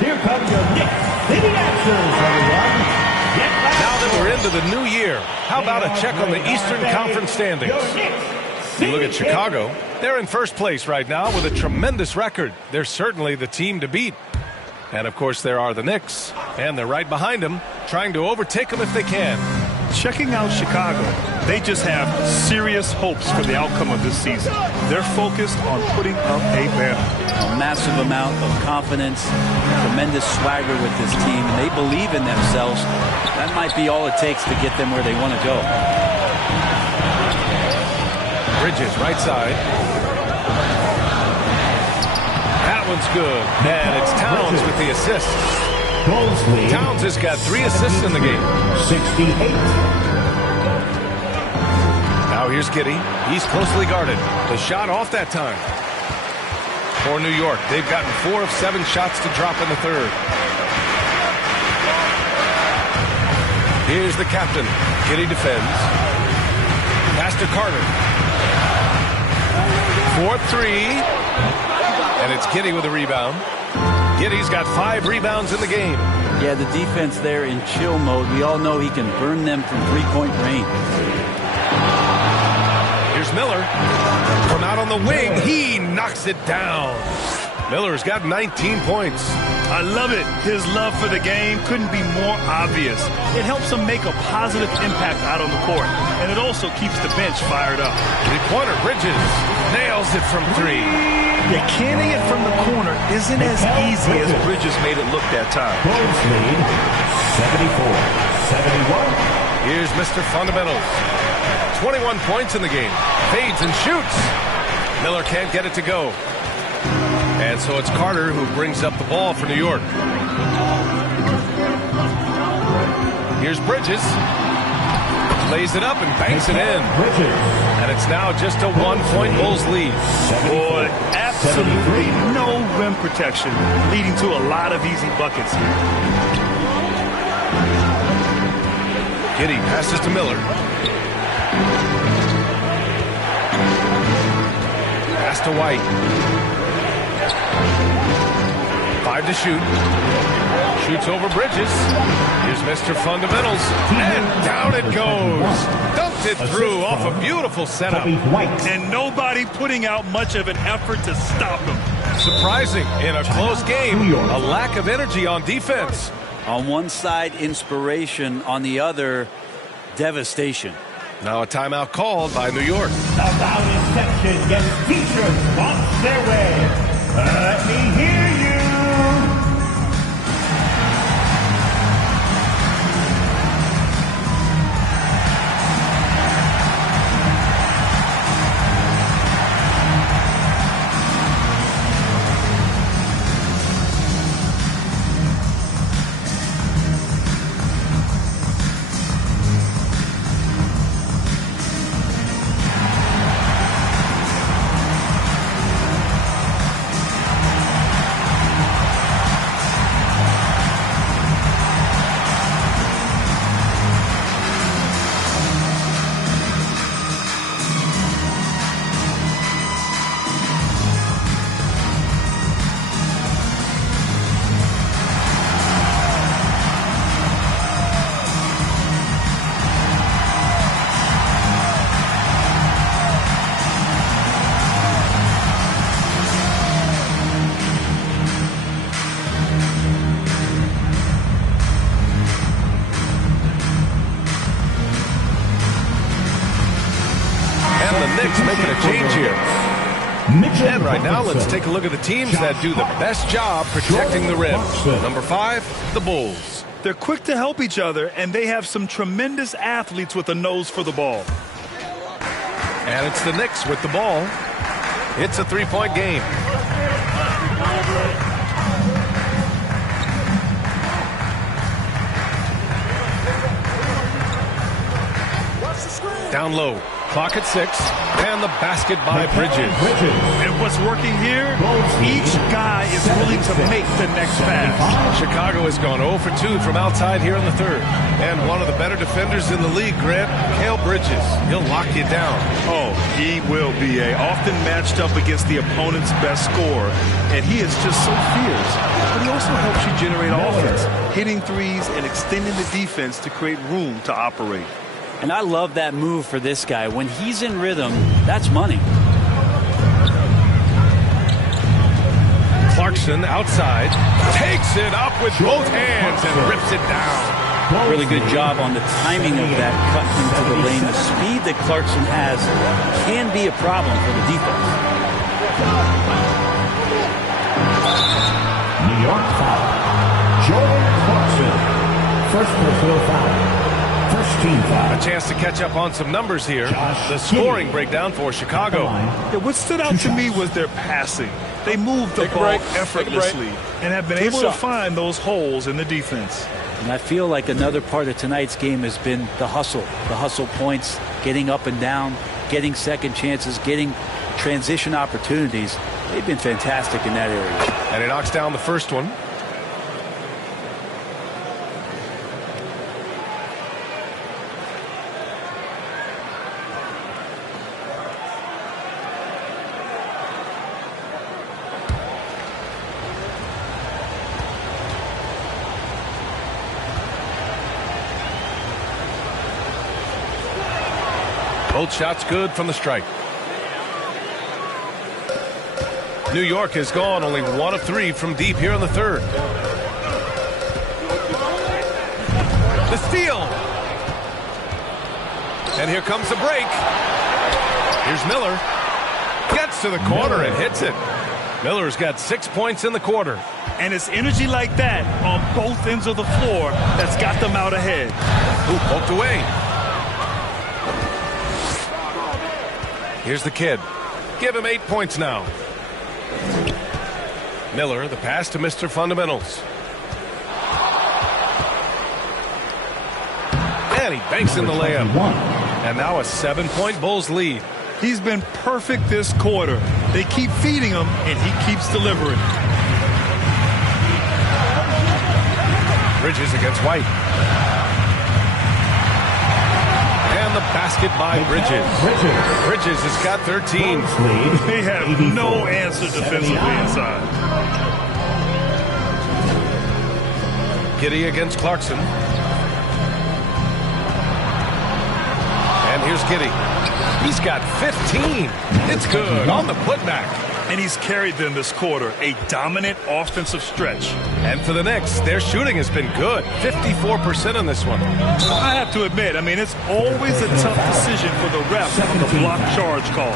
Here comes your Knicks City Dancers, everyone. Now that we're into the new year, how about a check on the Eastern Conference standings? You look at Chicago, they're in first place right now with a tremendous record. They're certainly the team to beat. And of course there are the Knicks, and they're right behind them, trying to overtake them if they can. Checking out Chicago, they just have serious hopes for the outcome of this season. They're focused on putting up a banner. A massive amount of confidence, tremendous swagger with this team, and they believe in themselves. That might be all it takes to get them where they want to go. Bridges, right side. That one's good. And it's Towns with the assist. Towns has got 3 assists in the game. 68. Now here's Giddey. He's closely guarded. The shot off that time. For New York, they've gotten 4 of 7 shots to drop in the third. Here's the captain. Giddey defends. Pass to Carter. 4-3. And it's Giddey with a rebound. Giddey's got 5 rebounds in the game. Yeah, the defense there in chill mode. We all know he can burn them from three-point range. Here's Miller. From out on the wing, he knocks it down. Miller's got 19 points. I love it. His love for the game couldn't be more obvious. It helps him make a positive impact out on the court, and it also keeps the bench fired up. Three-pointer, Bridges nails it from three. Yeah, canning it from the corner isn't as easy as Bridges made it look that time. Bulls lead 74-71. Here's Mr. Fundamentals. 21 points in the game. Fades and shoots. Miller can't get it to go. And so it's Carter who brings up the ball for New York. Here's Bridges. Lays it up and banks it in. And it's now just a 1-point Bulls lead. Boy, absolutely no rim protection, leading to a lot of easy buckets. Giddey passes to Miller. Pass to White. 5 to shoot. Shoots over Bridges. Here's Mr. Fundamentals. And down it goes. Dunked it through off a beautiful setup. And nobody putting out much of an effort to stop him. Surprising in a close game. A lack of energy on defense. On one side, inspiration. On the other, devastation. Now a timeout called by New York. The loudest section gets T-shirts launched their way. Let me hear you. Making a change here. And right now, let's take a look at the teams that do the best job protecting the rim. Number 5, the Bulls. They're quick to help each other, and they have some tremendous athletes with a nose for the ball. And it's the Knicks with the ball. It's a 3-point game. Down low. Clock at 6, and the basket by Bridges. And what's working here, each guy is willing to make the next pass. Chicago has gone 0 for 2 from outside here in the third. And one of the better defenders in the league, Grant, Mikal Bridges. He'll lock you down. Oh, he will be often matched up against the opponent's best scorer. And he is just so fierce. But he also helps you generate offense, hitting threes and extending the defense to create room to operate. And I love that move for this guy. When he's in rhythm, that's money. Clarkson outside, takes it up with both hands and rips it down. Really good job on the timing of that cut into the lane. The speed that Clarkson has can be a problem for the defense. New York foul. Jordan Clarkson. First personal foul. First team foul. A chance to catch up on some numbers here. The scoring breakdown for Chicago. Yeah, what stood out to me was their passing. They moved the ball effortlessly and have been able to find those holes in the defense. And I feel like another part of tonight's game has been the hustle points, getting up and down, getting second chances, getting transition opportunities. They've been fantastic in that area. And he knocks down the first one. Both shots good from the strike. New York has gone only 1 of 3 from deep here in the third. The steal. And here comes the break. Here's Miller. Gets to the corner and hits it. Miller's got 6 points in the quarter. And it's energy like that on both ends of the floor that's got them out ahead. Ooh, poked away. Here's the kid. Give him 8 points now. Miller, the pass to Mr. Fundamentals. And he banks in the layup. And now a 7-point Bulls lead. He's been perfect this quarter. They keep feeding him, and he keeps delivering. Bridges against White. And the basket by Bridges. Bridges has got 13. They have no answer defensively inside. Giddey against Clarkson. And here's Giddey. He's got 15. It's good on the putback. And he's carried them this quarter, a dominant offensive stretch. And for the Knicks, their shooting has been good. 54% on this one. I have to admit, it's always a tough decision for the ref on the block charge call.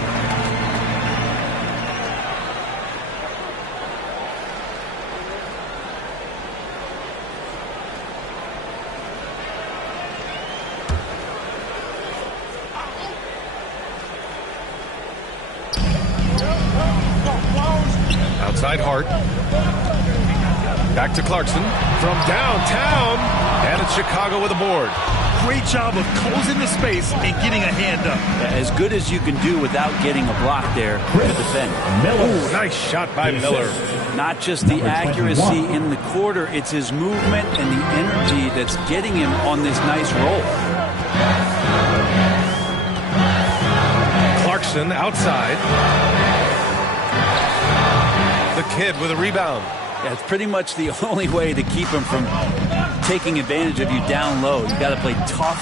Outside Hart. Back to Clarkson from downtown. And it's Chicago with a board. Great job of closing the space and getting a hand up. As good as you can do without getting a block there to defend. Ooh, nice shot by Miller. Not just the accuracy in the quarter, it's his movement and the energy that's getting him on this nice roll. Clarkson outside. The kid with a rebound. Yeah, it's pretty much the only way to keep him from taking advantage of you down low. You got to play tough,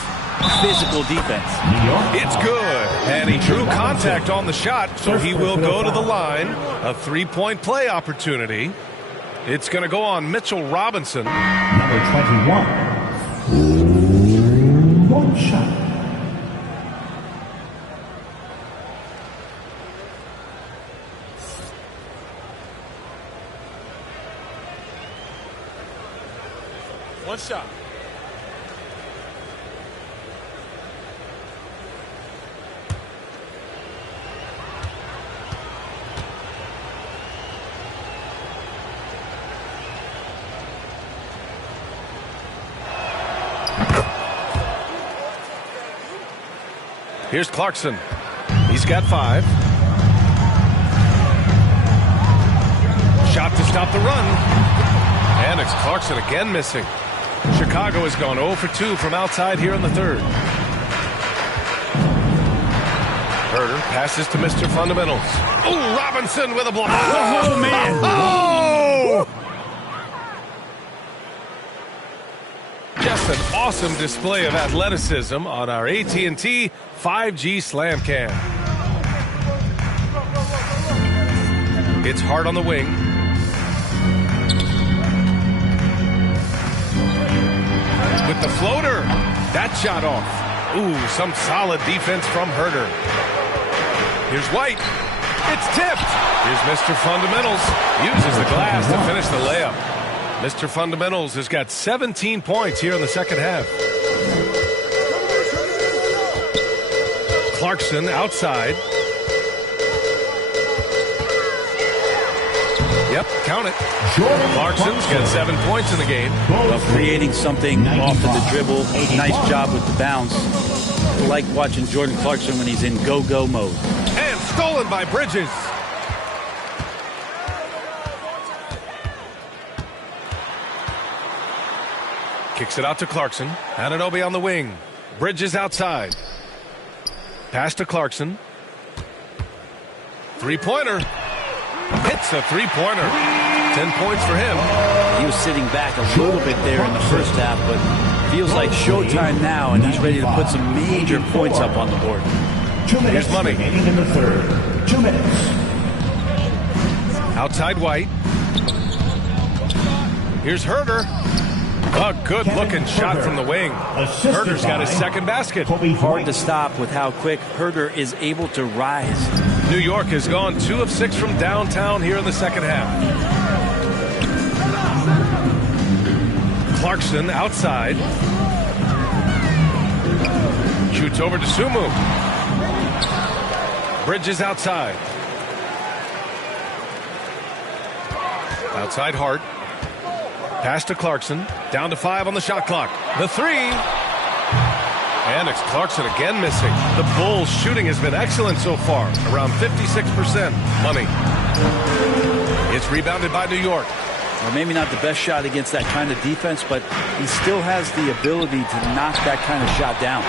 physical defense. It's good. And he drew contact on the shot, so he will go to the line. A 3-point play opportunity. It's going to go on Mitchell Robinson. Number 21. One shot. One shot. Here's Clarkson. He's got 5. Shot to stop the run. And it's Clarkson again missing. Chicago has gone 0 for 2 from outside here in the third. Herter passes to Mr. Fundamentals. Oh, Robinson with a block. Oh, man. Oh! Just an awesome display of athleticism on our AT&T 5G Slam Cam. It's Hart on the wing. With the floater. That shot off. Ooh, some solid defense from Herter. Here's White. It's tipped. Here's Mr. Fundamentals. Uses the glass to finish the layup. Mr. Fundamentals has got 17 points here in the second half. Clarkson outside. Yep, count it. Clarkson's got 7 points in the game. Well, creating something off of the dribble. Nice job with the bounce. I like watching Jordan Clarkson when he's in go-go mode. And stolen by Bridges. Kicks it out to Clarkson. Anunoby on the wing. Bridges outside. Pass to Clarkson. Three-pointer. Hits the three-pointer. 10 points for him. He was sitting back a little bit there in the first half, but feels like showtime now, and he's ready to put some major points up on the board. Here's Money. In the third. 2 minutes. Outside White. Here's Herder. A good-looking shot from the wing. Herder's got his second basket. Hard to stop with how quick Herder is able to rise. New York has gone 2 of 6 from downtown here in the second half. Clarkson outside. Shoots over to Sumu. Bridges outside. Outside Hart. Pass to Clarkson. Down to 5 on the shot clock. The 3. And it's Clarkson again missing. The Bulls' shooting has been excellent so far. Around 56%. Money. It's rebounded by New York. Well, maybe not the best shot against that kind of defense, but he still has the ability to knock that kind of shot down.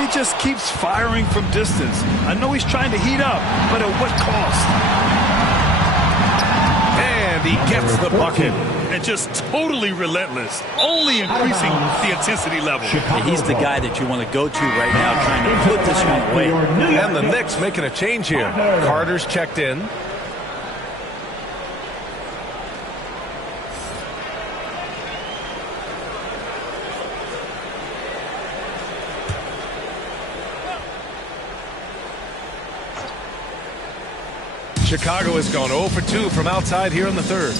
He just keeps firing from distance. I know he's trying to heat up, but at what cost? And he gets the bucket. And just totally relentless, only increasing the intensity level. Yeah, he's the guy that you want to go to right now, trying to put this one away. And the Knicks making a change here. Carter's checked in. Chicago has gone 0 for 2 from outside here in the third.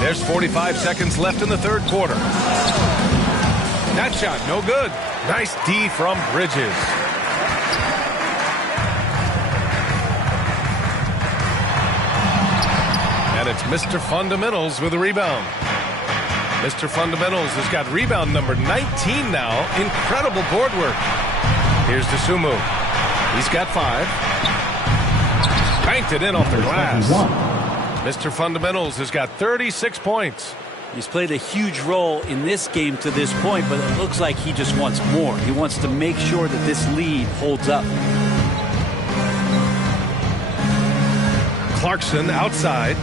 There's 45 seconds left in the third quarter. That shot, no good. Nice D from Bridges. And it's Mr. Fundamentals with a rebound. Mr. Fundamentals has got rebound number 19 now. Incredible board work. Here's DeSumo. He's got 5. Banked it in off the glass. Mr. Fundamentals has got 36 points. He's played a huge role in this game to this point, but it looks like he just wants more. He wants to make sure that this lead holds up. Clarkson outside.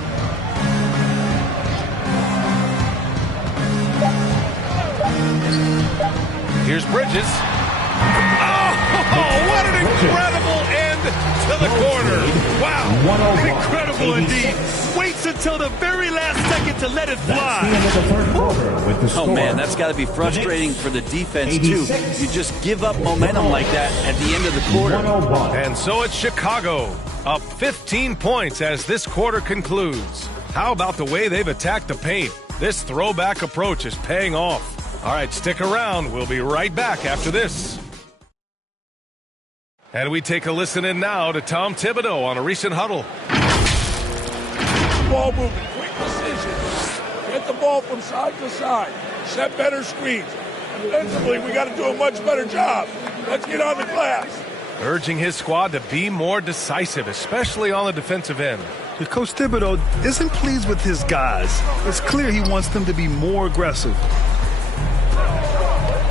Here's Bridges. Oh, what an incredible end to the corner. Wow. Incredible indeed. Waits until the very last second to let it fly. Oh, man, that's got to be frustrating for the defense, too. You just give up momentum like that at the end of the quarter. And so it's Chicago, up 15 points as this quarter concludes. How about the way they've attacked the paint? This throwback approach is paying off. All right, stick around. We'll be right back after this. And we take a listen in now to Tom Thibodeau on a recent huddle. Ball movement, quick decision. Get the ball from side to side. Set better screens. Defensively, we got to do a much better job. Let's get on the glass. Urging his squad to be more decisive, especially on the defensive end. Coach Thibodeau isn't pleased with his guys. It's clear he wants them to be more aggressive.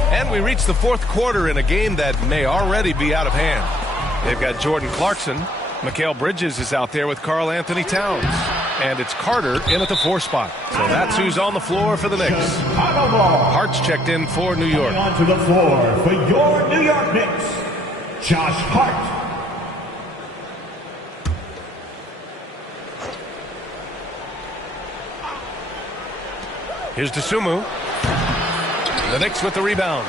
And we reach the fourth quarter in a game that may already be out of hand. They've got Jordan Clarkson. Mikal Bridges is out there with Karl Anthony Towns. And it's Carter in at the 4 spot. So that's who's on the floor for the Knicks. Hart's checked in for New York. Onto the floor for your New York Knicks, Josh Hart. Here's DeSumo. The Knicks with the rebound.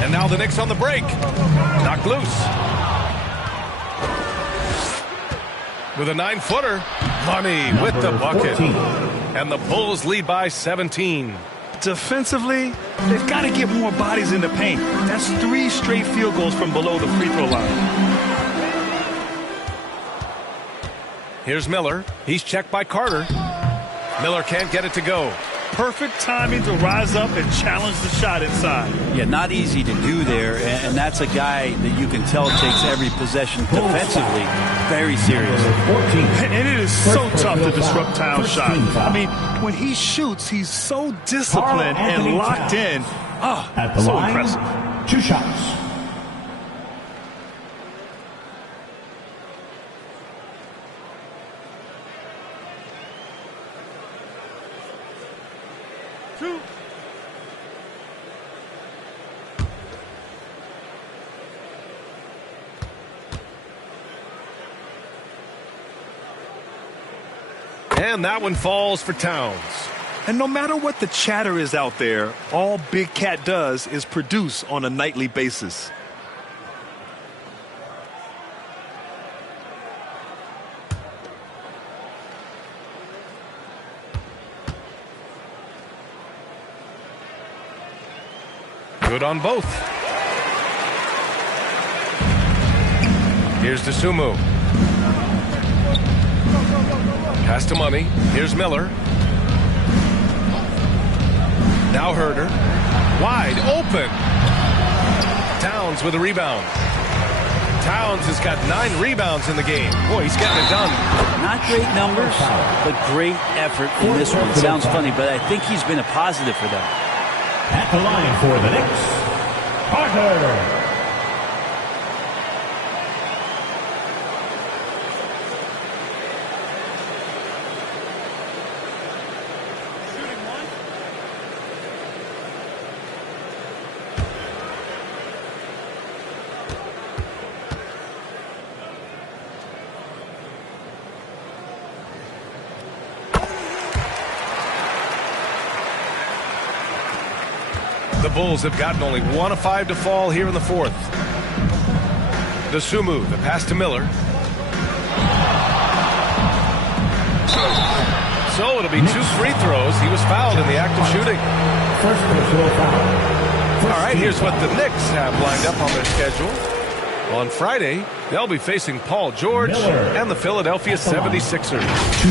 And now the Knicks on the break. Knocked loose. With a 9-footer. Money with the bucket. 14. And the Bulls lead by 17. Defensively, they've got to get more bodies in the paint. That's 3 straight field goals from below the free throw line. Here's Miller. He's checked by Carter. Miller can't get it to go. Perfect timing to rise up and challenge the shot inside. Yeah, not easy to do there, and that's a guy that you can tell takes every possession defensively very serious. And it is so tough to disrupt Towns' shot. I mean, when he shoots, he's so disciplined and locked in. At the so line, impressive. 2 shots. And that one falls for Towns. And no matter what the chatter is out there, all Big Cat does is produce on a nightly basis. Good on both. Here's DeSumo. Pass to Money. Here's Miller. Now Herder. Wide open. Towns with a rebound. Towns has got 9 rebounds in the game. Boy, he's getting it done. Not great numbers, but great effort in this one. Sounds funny, but I think he's been a positive for them. At the line for the Knicks, Carter. The Bulls have gotten only 1 of 5 to fall here in the 4th. DeSumo, the pass to Miller. So it'll be 2 free throws. He was fouled in the act of shooting. First personal foul. All right, here's what the Knicks have lined up on their schedule. On Friday, they'll be facing Paul George and the Philadelphia 76ers.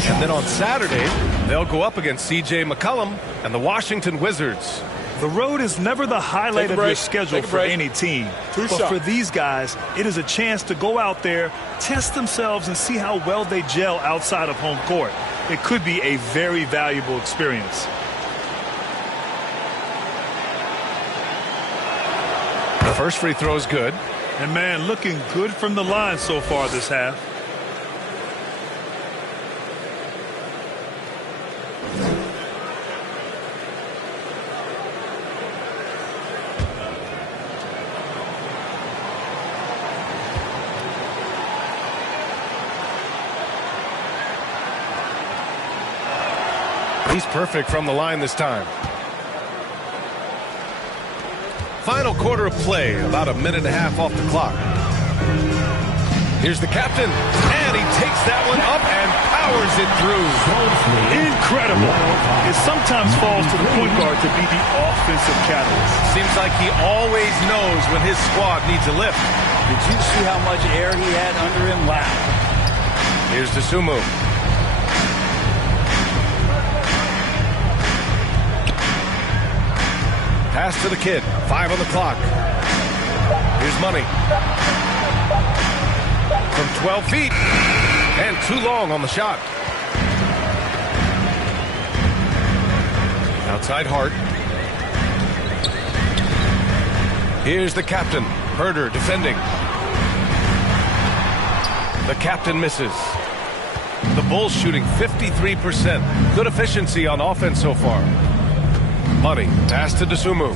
And then on Saturday, they'll go up against C.J. McCollum and the Washington Wizards. The road is never the highlight of your schedule for any team. But for these guys, it is a chance to go out there, test themselves, and see how well they gel outside of home court. It could be a very valuable experience. The first free throw is good. And, man, looking good from the line so far this half. He's perfect from the line this time. Final quarter of play, about a minute and a half off the clock. Here's the captain, and he takes that one up and powers it through. Incredible. It sometimes falls to the point guard to be the offensive catalyst. Seems like he always knows when his squad needs a lift. Did you see how much air he had under him? Wow. Here's DeSumo. Pass to the kid. 5 on the clock. Here's Money. From 12 feet. And too long on the shot. Outside Hart. Here's the captain. Herder defending. The captain misses. The Bulls shooting 53%. Good efficiency on offense so far. Money. Pass to DeSumo.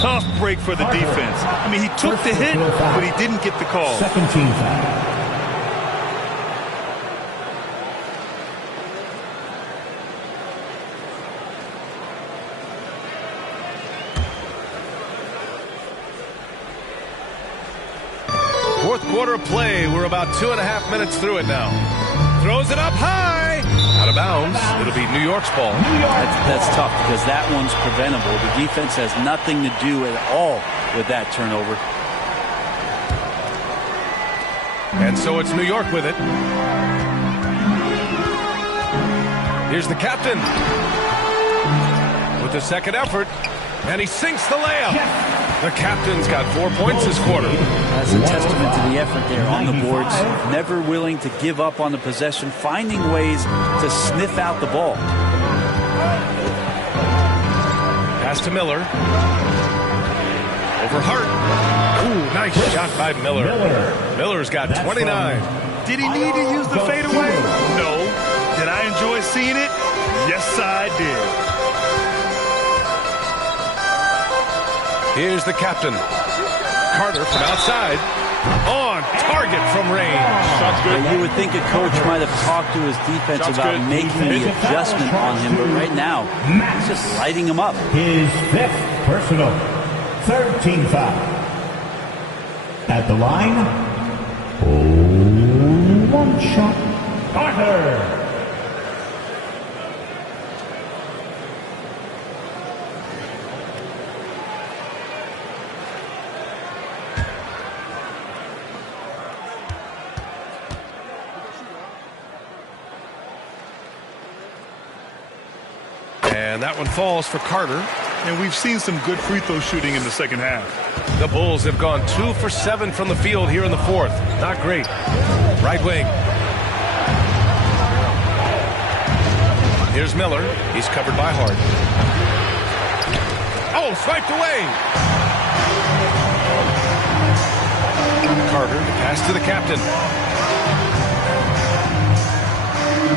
Tough break for the defense. I mean, he took the hit, but he didn't get the call. Second team foul. Fourth quarter of play. We're about 2.5 minutes through it now. Throws it up high. Out of bounds. It'll be New York's ball. That's tough because that one's preventable. The defense has nothing to do at all with that turnover. And so it's New York with it. Here's the captain. With the second effort. And he sinks the layup. The captain's got 4 points this quarter. That's a testament to the effort there on the boards. Never willing to give up on the possession, finding ways to sniff out the ball. Pass to Miller. Over Hart. Ooh, nice shot by Miller. Miller's got 29. Did he need to use the fadeaway? No. Did I enjoy seeing it? Yes, I did. Here's the captain. Carter from outside. On target from range. You would think a coach might have talked to his defense about making the adjustment on him, but right now, he's just lighting him up. His 5th personal. 3rd team foul. At the line, one shot, Carter. And that one falls for Carter. And we've seen some good free throw shooting in the second half. The Bulls have gone 2 for 7 from the field here in the 4th. Not great. Right wing. Here's Miller. He's covered by Hart. Oh, swiped away. Carter, the pass to the captain.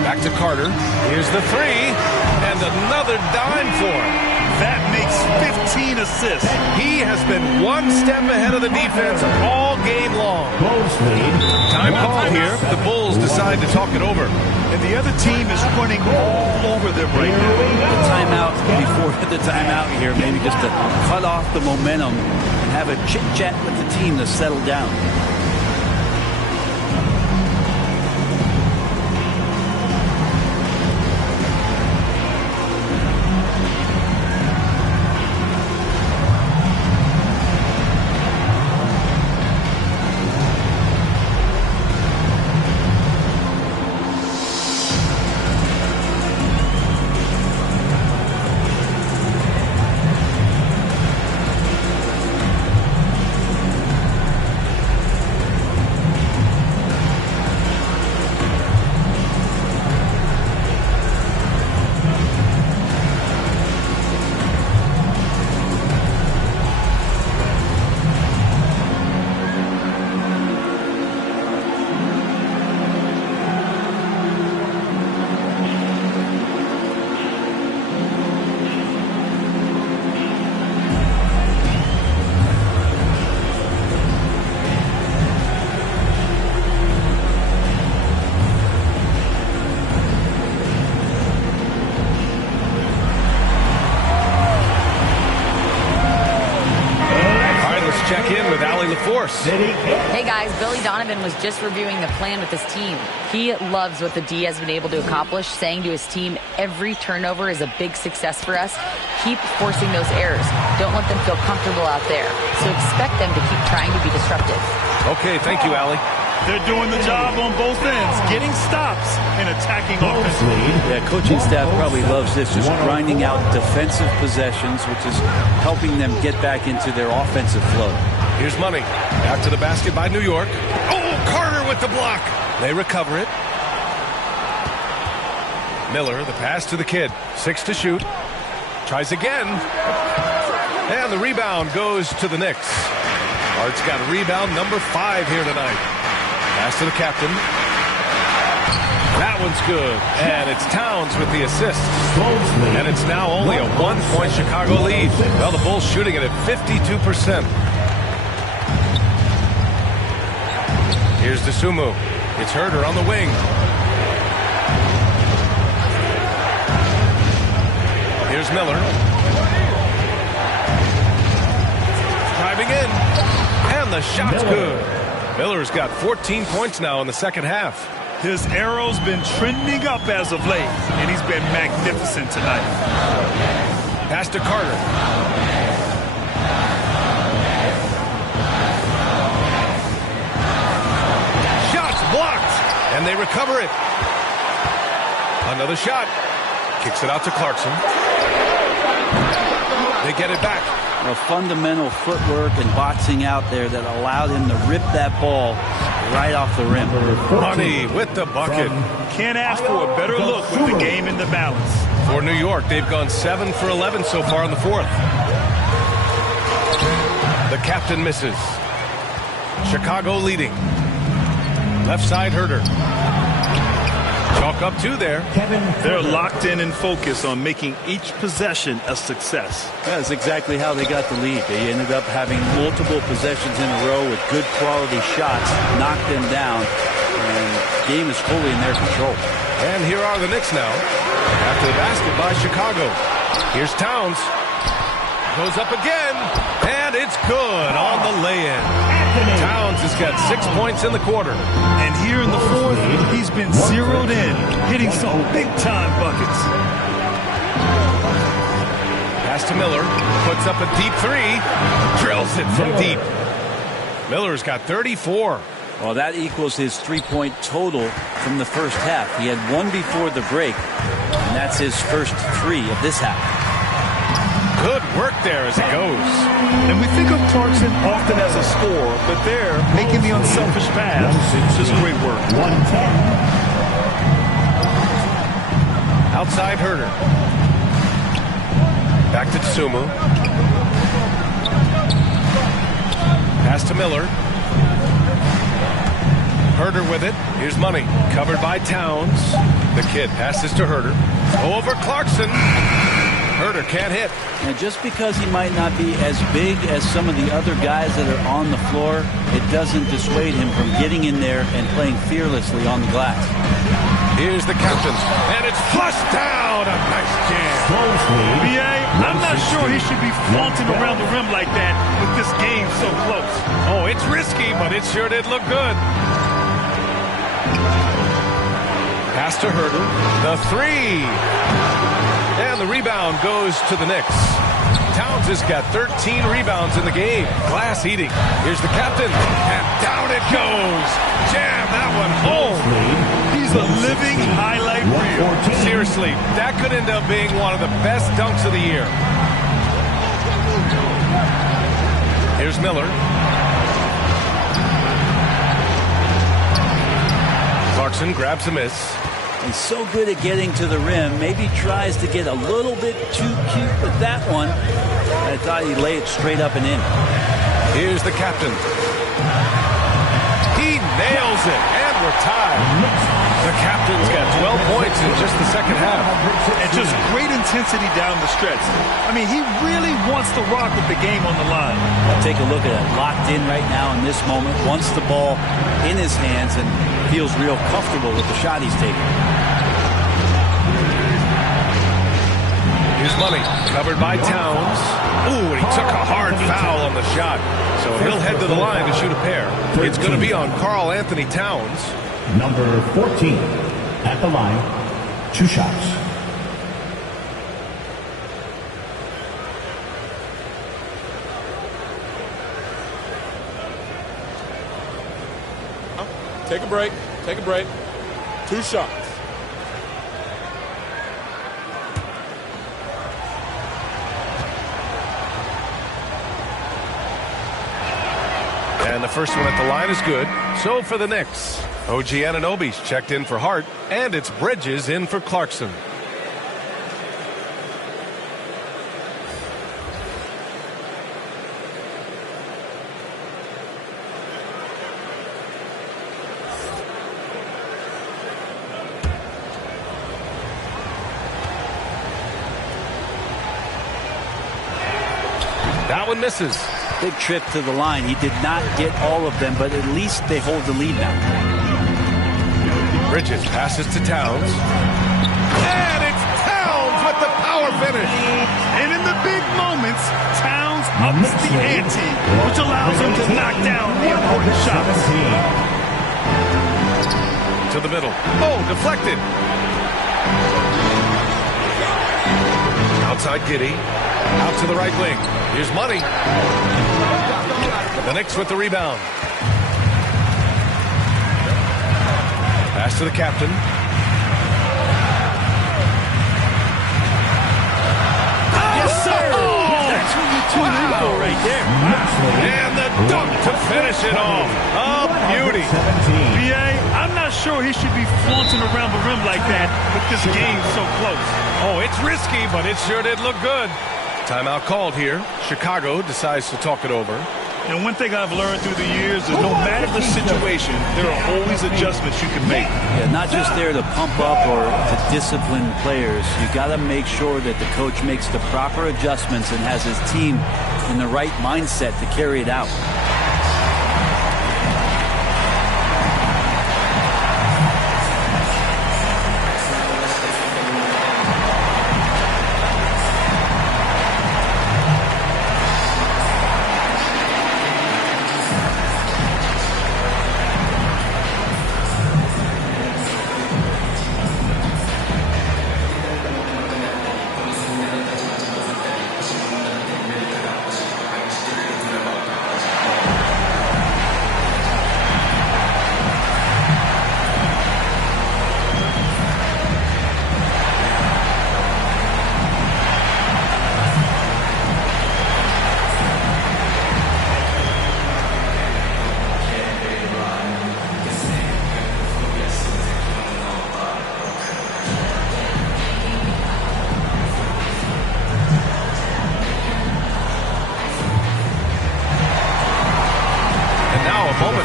Back to Carter. Here's the 3. And another dime for him. That makes 15 assists. He has been one step ahead of the defense all game long. Time call here. The Bulls decide to talk it over. And the other team is running all over them right now. The timeout before the timeout here, maybe just to cut off the momentum and have a chit-chat with the team to settle down. Hey guys, Billy Donovan was just reviewing the plan with his team. He loves what the D has been able to accomplish, saying to his team, every turnover is a big success for us. Keep forcing those errors. Don't let them feel comfortable out there. So expect them to keep trying to be disruptive. Okay, thank you, Allie. They're doing the job on both ends, getting stops and attacking offensively. Yeah, coaching staff probably loves this, just grinding out defensive possessions, which is helping them get back into their offensive flow. Here's Money. Back to the basket by New York. Oh, Carter with the block. They recover it. Miller, the pass to the kid. 6 to shoot. Tries again. And the rebound goes to the Knicks. Hart's got a rebound number 5 here tonight. Pass to the captain. That one's good. And it's Towns with the assist. And it's now only a 1-point Chicago lead. Well, the Bulls shooting it at 52%. Here's Dosunmu. It's Herder on the wing. Here's Miller. Driving in. And the shot's good. Miller's got 14 points now in the second half. His arrow's been trending up as of late, and he's been magnificent tonight. Pass to Carter. Blocked, and they recover it. Another shot. Kicks it out to Clarkson. They get it back. A fundamental footwork and boxing out there that allowed him to rip that ball right off the rim. Money with the bucket. Can't ask for a better look with the game in the balance. For New York, they've gone 7 for 11 so far in the 4th. The captain misses. Chicago leading. Left side, Herder. Chalk up 2 there. They're locked in and focused on making each possession a success. That's exactly how they got the lead. They ended up having multiple possessions in a row with good quality shots, knocked them down, and the game is fully in their control. And here are the Knicks now. After the basket by Chicago. Here's Towns. Goes up again, and it's good on the lay-in. Towns has got 6 points in the quarter. And here in the fourth, he's been zeroed in, hitting some big-time buckets. Pass to Miller, puts up a deep 3, drills it from deep. Miller's got 34. Well, that equals his 3-point total from the first half. He had 1 before the break, and that's his first 3 of this half. Good work there as it goes. And we think of Clarkson often as a scorer, but there, making the unselfish pass. Just great work. 110. Outside Herder. Back to Tsumu. Pass to Miller. Herder with it. Here's Money. Covered by Towns. The kid passes to Herder. Over Clarkson. Herder can't hit. And just because he might not be as big as some of the other guys that are on the floor, it doesn't dissuade him from getting in there and playing fearlessly on the glass. Here's the captain, and it's flushed down. A nice jam. B.A., I'm not sure he should be flaunting around the rim like that with this game so close. Oh, it's risky, but it sure did look good. Pass to Herder. The 3. And the rebound goes to the Knicks. Towns has got 13 rebounds in the game. Glass eating. Here's the captain. And down it goes. Jam that one home. He's a living highlight reel. Seriously, that could end up being one of the best dunks of the year. Here's Miller. Clarkson grabs a miss. He's so good at getting to the rim. Maybe tries to get a little bit too cute with that one. I thought he'd lay it straight up and in. Here's the captain. He nails it, and we're tied. The captain's got 12 points in just the second half. And just great intensity down the stretch. I mean, he really wants to rock with the game on the line. Take a look at it. Locked in right now in this moment. Wants the ball in his hands and feels real comfortable with the shot he's taking. Here's Money, covered by Towns. Ooh, and he took a hard foul on the shot. So he'll head to the line to shoot a pair. It's going to be on Karl Anthony Towns. Number 14 at the line. 2 shots. Take a break. Take a break. 2 shots. And the first one at the line is good. So for the Knicks, OG Anunoby's checked in for Hart, and it's Bridges in for Clarkson. That one misses. Big trip to the line. He did not get all of them, but at least they hold the lead now. Bridges passes to Towns. And it's Towns with the power finish. And in the big moments, Towns ups the ante, which allows him to knock down the important shots. To the middle. Oh, deflected. Outside Giddey. Out to the right wing. Here's Money. The Knicks with the rebound. Pass to the captain. Yes, sir. That's what you tune in for right there. And the dunk to finish it off. A beauty. B.A., I'm not sure he should be flaunting around the rim like that with this game so close. Oh, it's risky, but it sure did look good. Timeout called here. Chicago decides to talk it over. And one thing I've learned through the years is no matter the situation, there are always adjustments you can make. Yeah, not just there to pump up or to discipline players. You got to make sure that the coach makes the proper adjustments and has his team in the right mindset to carry it out.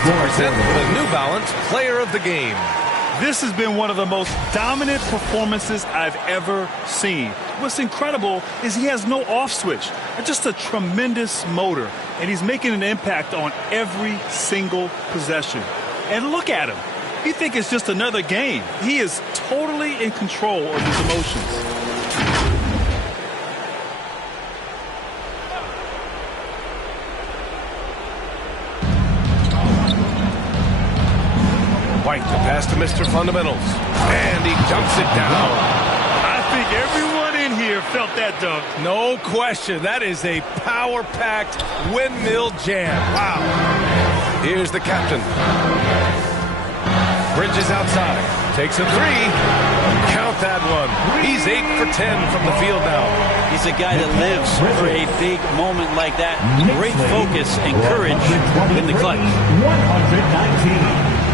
To present the New Balance Player of the Game. This has been one of the most dominant performances I've ever seen. What's incredible is he has no off switch. Just a tremendous motor, and he's making an impact on every single possession. And look at him. You think it's just another game. He is totally in control of his emotions. White to pass to Mr. Fundamentals. And he dunks it down. I think everyone in here felt that dunk. No question. That is a power-packed windmill jam. Wow. Here's the captain. Bridges outside. Takes a three. Count that one. He's 8 for 10 from the field now. He's a guy that lives for a big moment like that. Great focus and courage in the clutch. 119.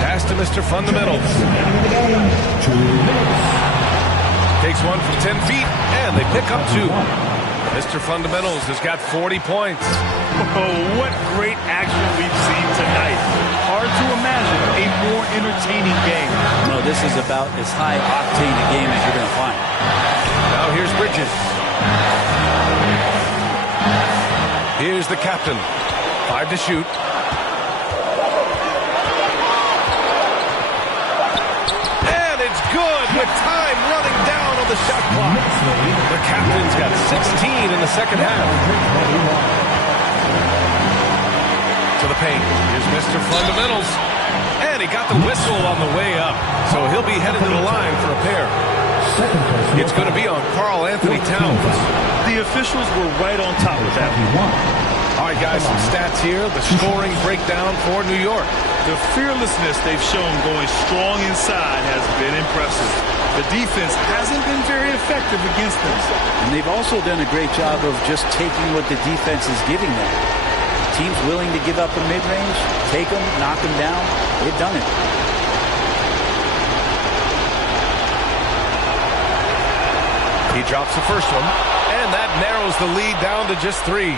Pass to Mr. Fundamentals. Takes one from 10 feet, and they pick up 2. Mr. Fundamentals has got 40 points. Oh, what great action we've seen tonight. Hard to imagine a more entertaining game. No, this is about as high-octane a game as you're going to find. Now here's Bridges. Here's the captain. 5 to shoot. Good with time running down on the shot clock. The captain's got 16 in the second half. To the paint. Here's Mr. Fundamentals. And he got the whistle on the way up. So he'll be headed to the line for a pair. It's going to be on Karl Anthony Towns. The officials were right on top of that. All right, guys, some stats here. The scoring breakdown for New York. The fearlessness they've shown going strong inside has been impressive. The defense hasn't been very effective against them. And they've also done a great job of just taking what the defense is giving them. Teams willing to give up a mid-range, take them, knock them down. They've done it. He drops the first one, and that narrows the lead down to just 3.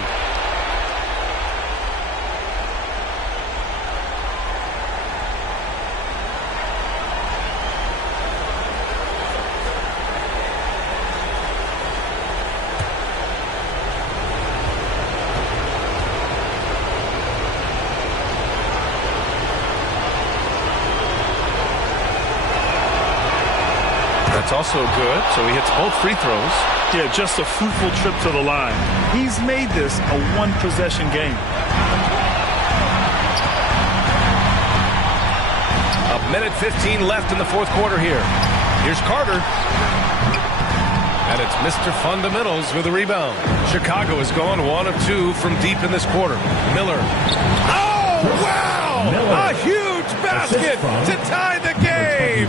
Also good, so he hits both free throws. Yeah, just a fruitful trip to the line. He's made this a one-possession game. A minute 15 left in the fourth quarter here. Here's Carter. And it's Mr. Fundamentals with a rebound. Chicago is going 1 of 2 from deep in this quarter. Miller. Oh, wow! A huge basket to tie the game.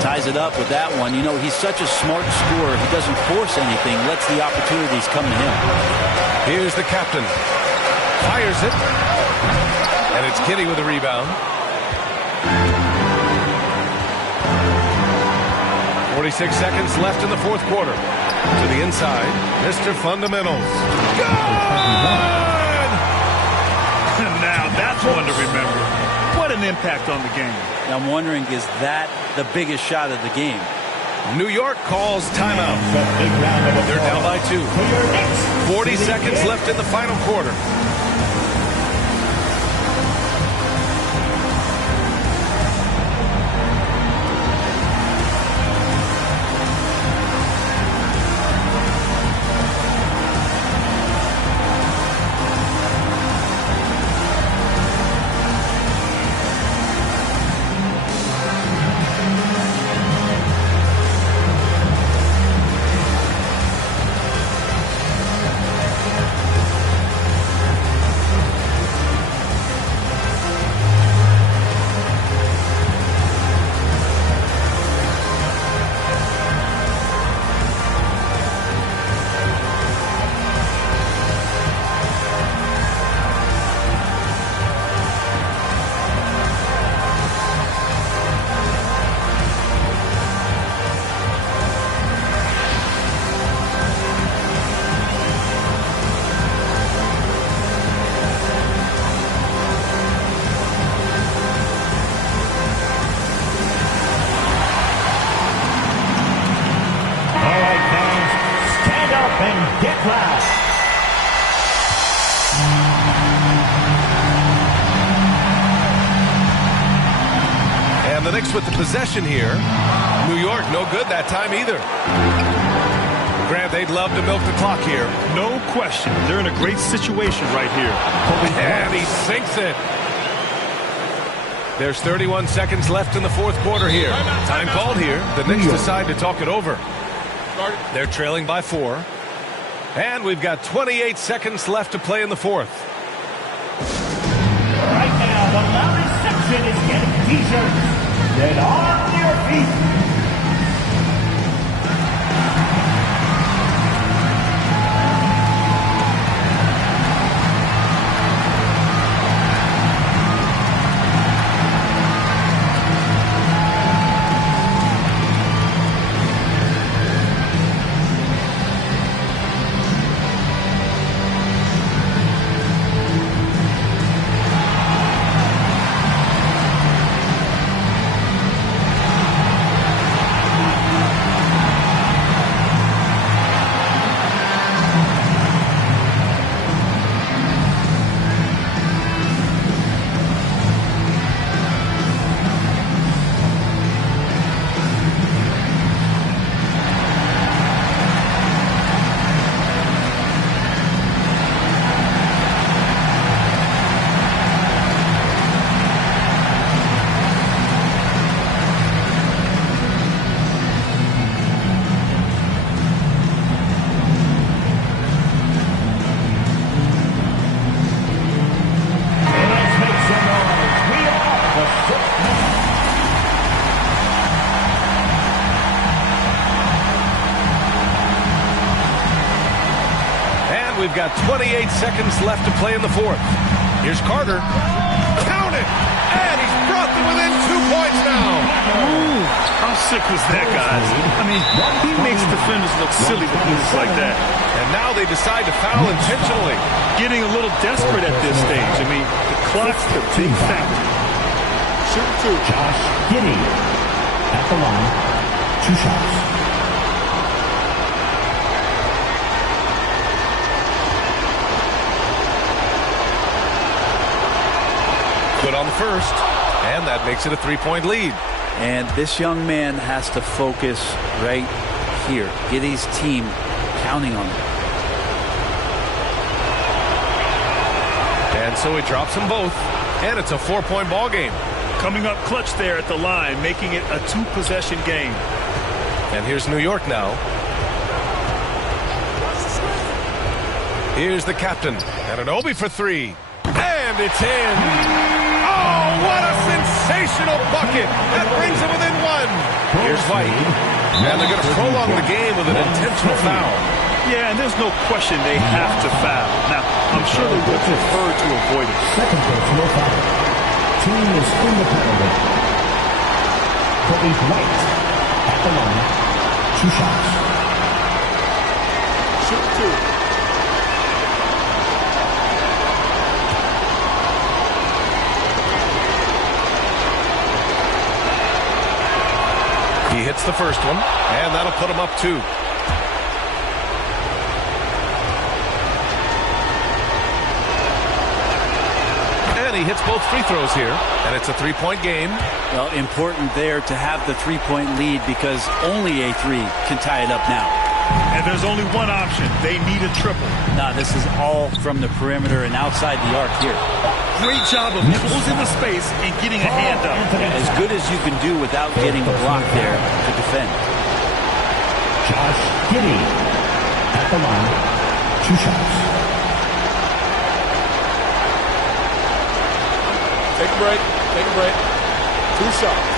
Ties it up with that one. You know, he's such a smart scorer. He doesn't force anything, lets the opportunities come to him. Here's the captain. Fires it. And it's Giddey with a rebound. 46 seconds left in the fourth quarter. To the inside, Mr. Fundamentals. Good! Now that's one to remember. What an impact on the game. I'm wondering, is that the biggest shot of the game? New York calls timeout. They're down by 2. 40 seconds left in the final quarter. And the Knicks with the possession here. New York no good that time either. Grant, they'd love to milk the clock here. No question. They're in a great situation right here. And he sinks it. There's 31 seconds left in the fourth quarter here. Time called here. The Knicks decide to talk it over. They're trailing by 4. And we've got 28 seconds left to play in the fourth. Right now, the loudest section is getting t-shirts. Get on your feet. We've got 28 seconds left to play in the fourth. Here's Carter. Count it! And he's brought them within 2 points now. Ooh, how sick was that, guys? I mean, he makes defenders look silly with moves like that. And now they decide to foul intentionally. Getting a little desperate at this stage. I mean, the clock's the big factor. Shoot 2. Josh Giddey at the line. 2 shots. Put on the first, and that makes it a 3-point lead. And this young man has to focus right here. Giddey's team counting on him. And so he drops them both, and it's a 4-point ball game. Coming up clutch there at the line, making it a 2-possession game. And here's New York now. Here's the captain, and an Obi for 3. And it's in. Oh, what a sensational bucket. That brings them within 1. Here's White. And they're going to prolong the game with an intentional foul. Yeah, and there's no question they have to foul. Now, I'm sure they would prefer to avoid it. Second personal foul. Team is in the penalty. Kobe White at the line. 2 shots. shoot 2. He hits the first one, and that'll put him up 2. And he hits both free throws here, and it's a 3-point game. Well, important there to have the 3-point lead because only a 3 can tie it up now. And there's only one option. They need a triple. Now, this is all from the perimeter and outside the arc here. Great job of closing the space and getting a hand up. As good as you can do without getting a block there to defend. Josh Giddey at the line. 2 shots. Take a break. Take a break. 2 shots.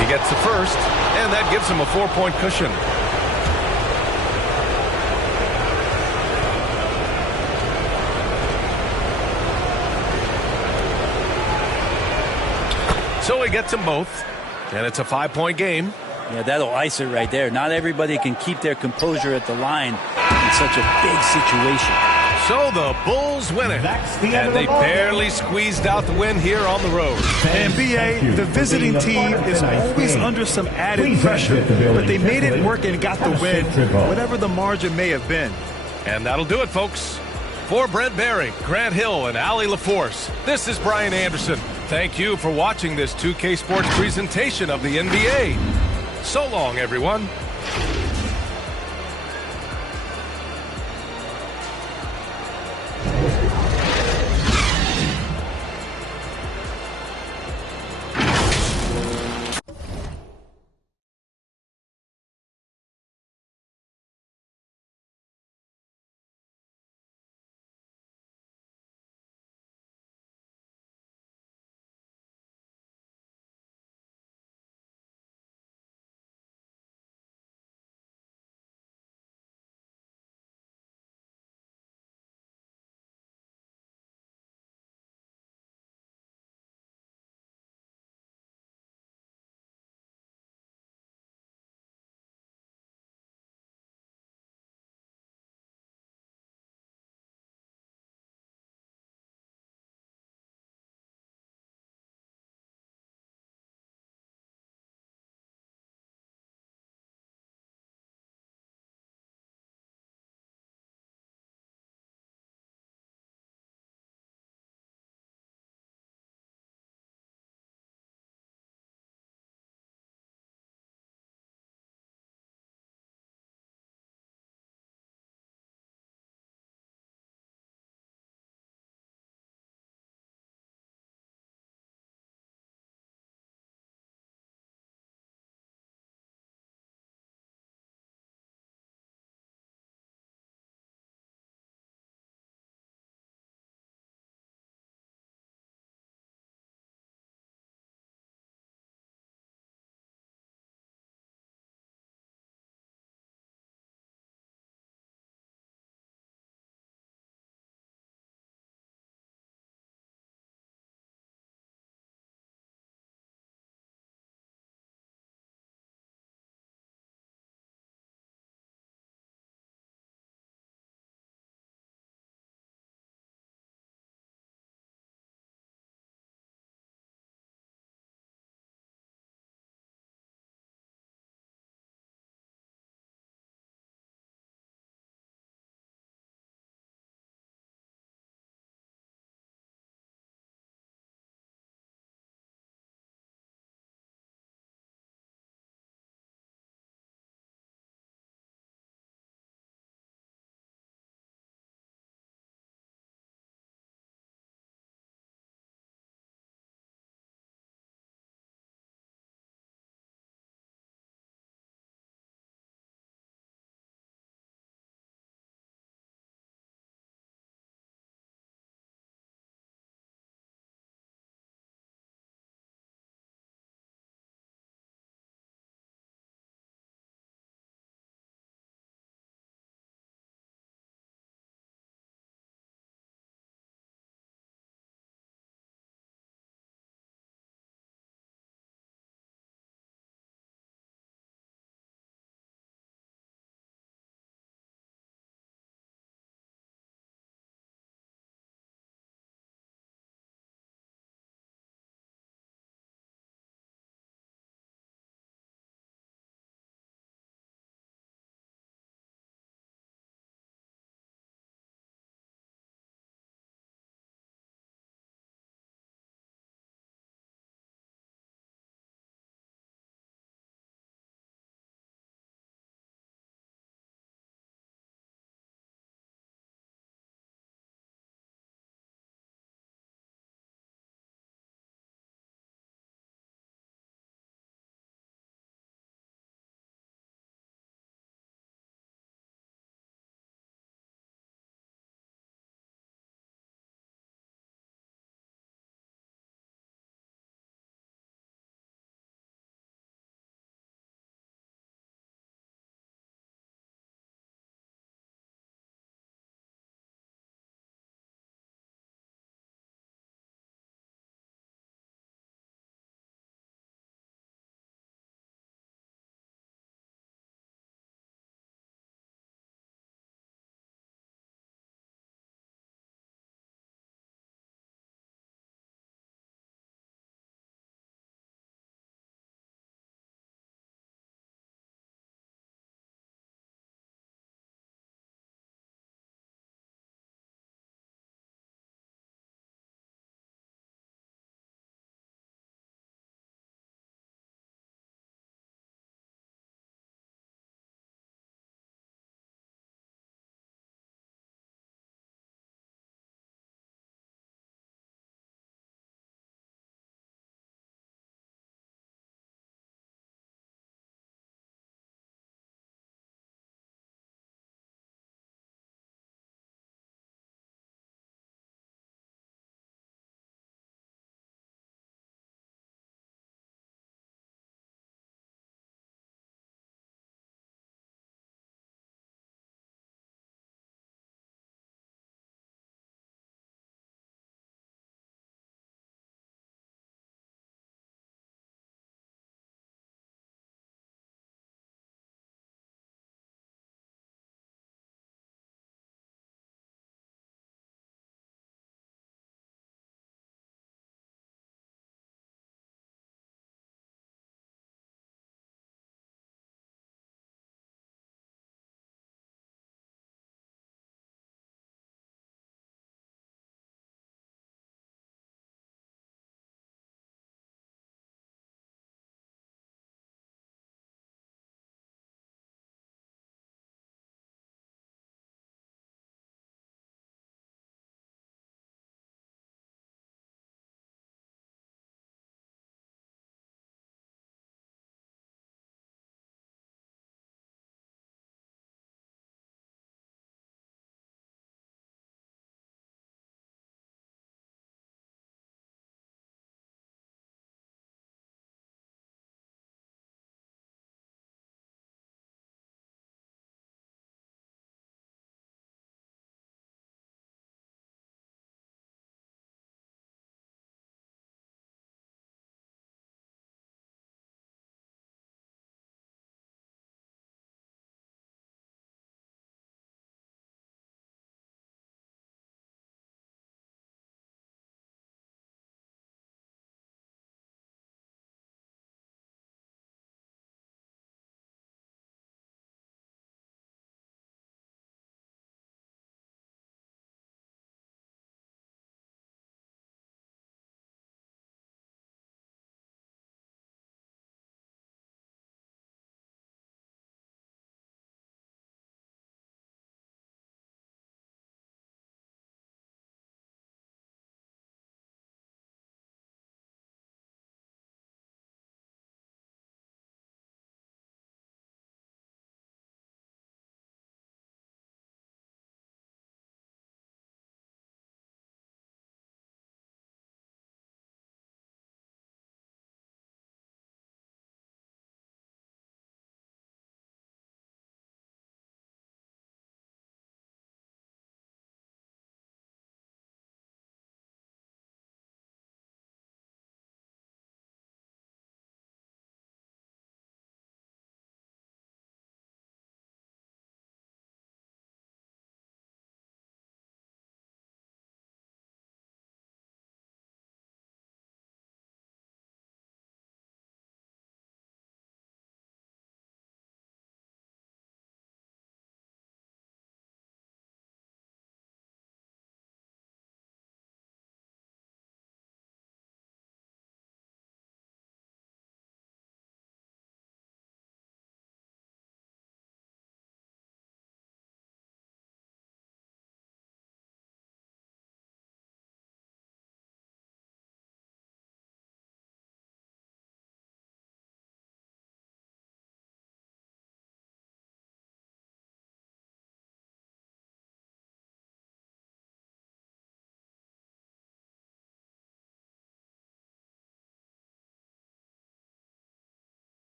He gets the first, and that gives him a 4-point cushion. So he gets them both, and it's a 5-point game. Yeah, that'll ice it right there. Not everybody can keep their composure at the line in such a big situation. So the Bulls win it, and they barely squeezed out the win here on the road. And B.A., the visiting team is always under some added pressure, but they made it work and got the win, whatever the margin may have been. And that'll do it, folks. For Brent Barry, Grant Hill, and Allie LaForce, this is Brian Anderson. Thank you for watching this 2K Sports presentation of the NBA. So long, everyone.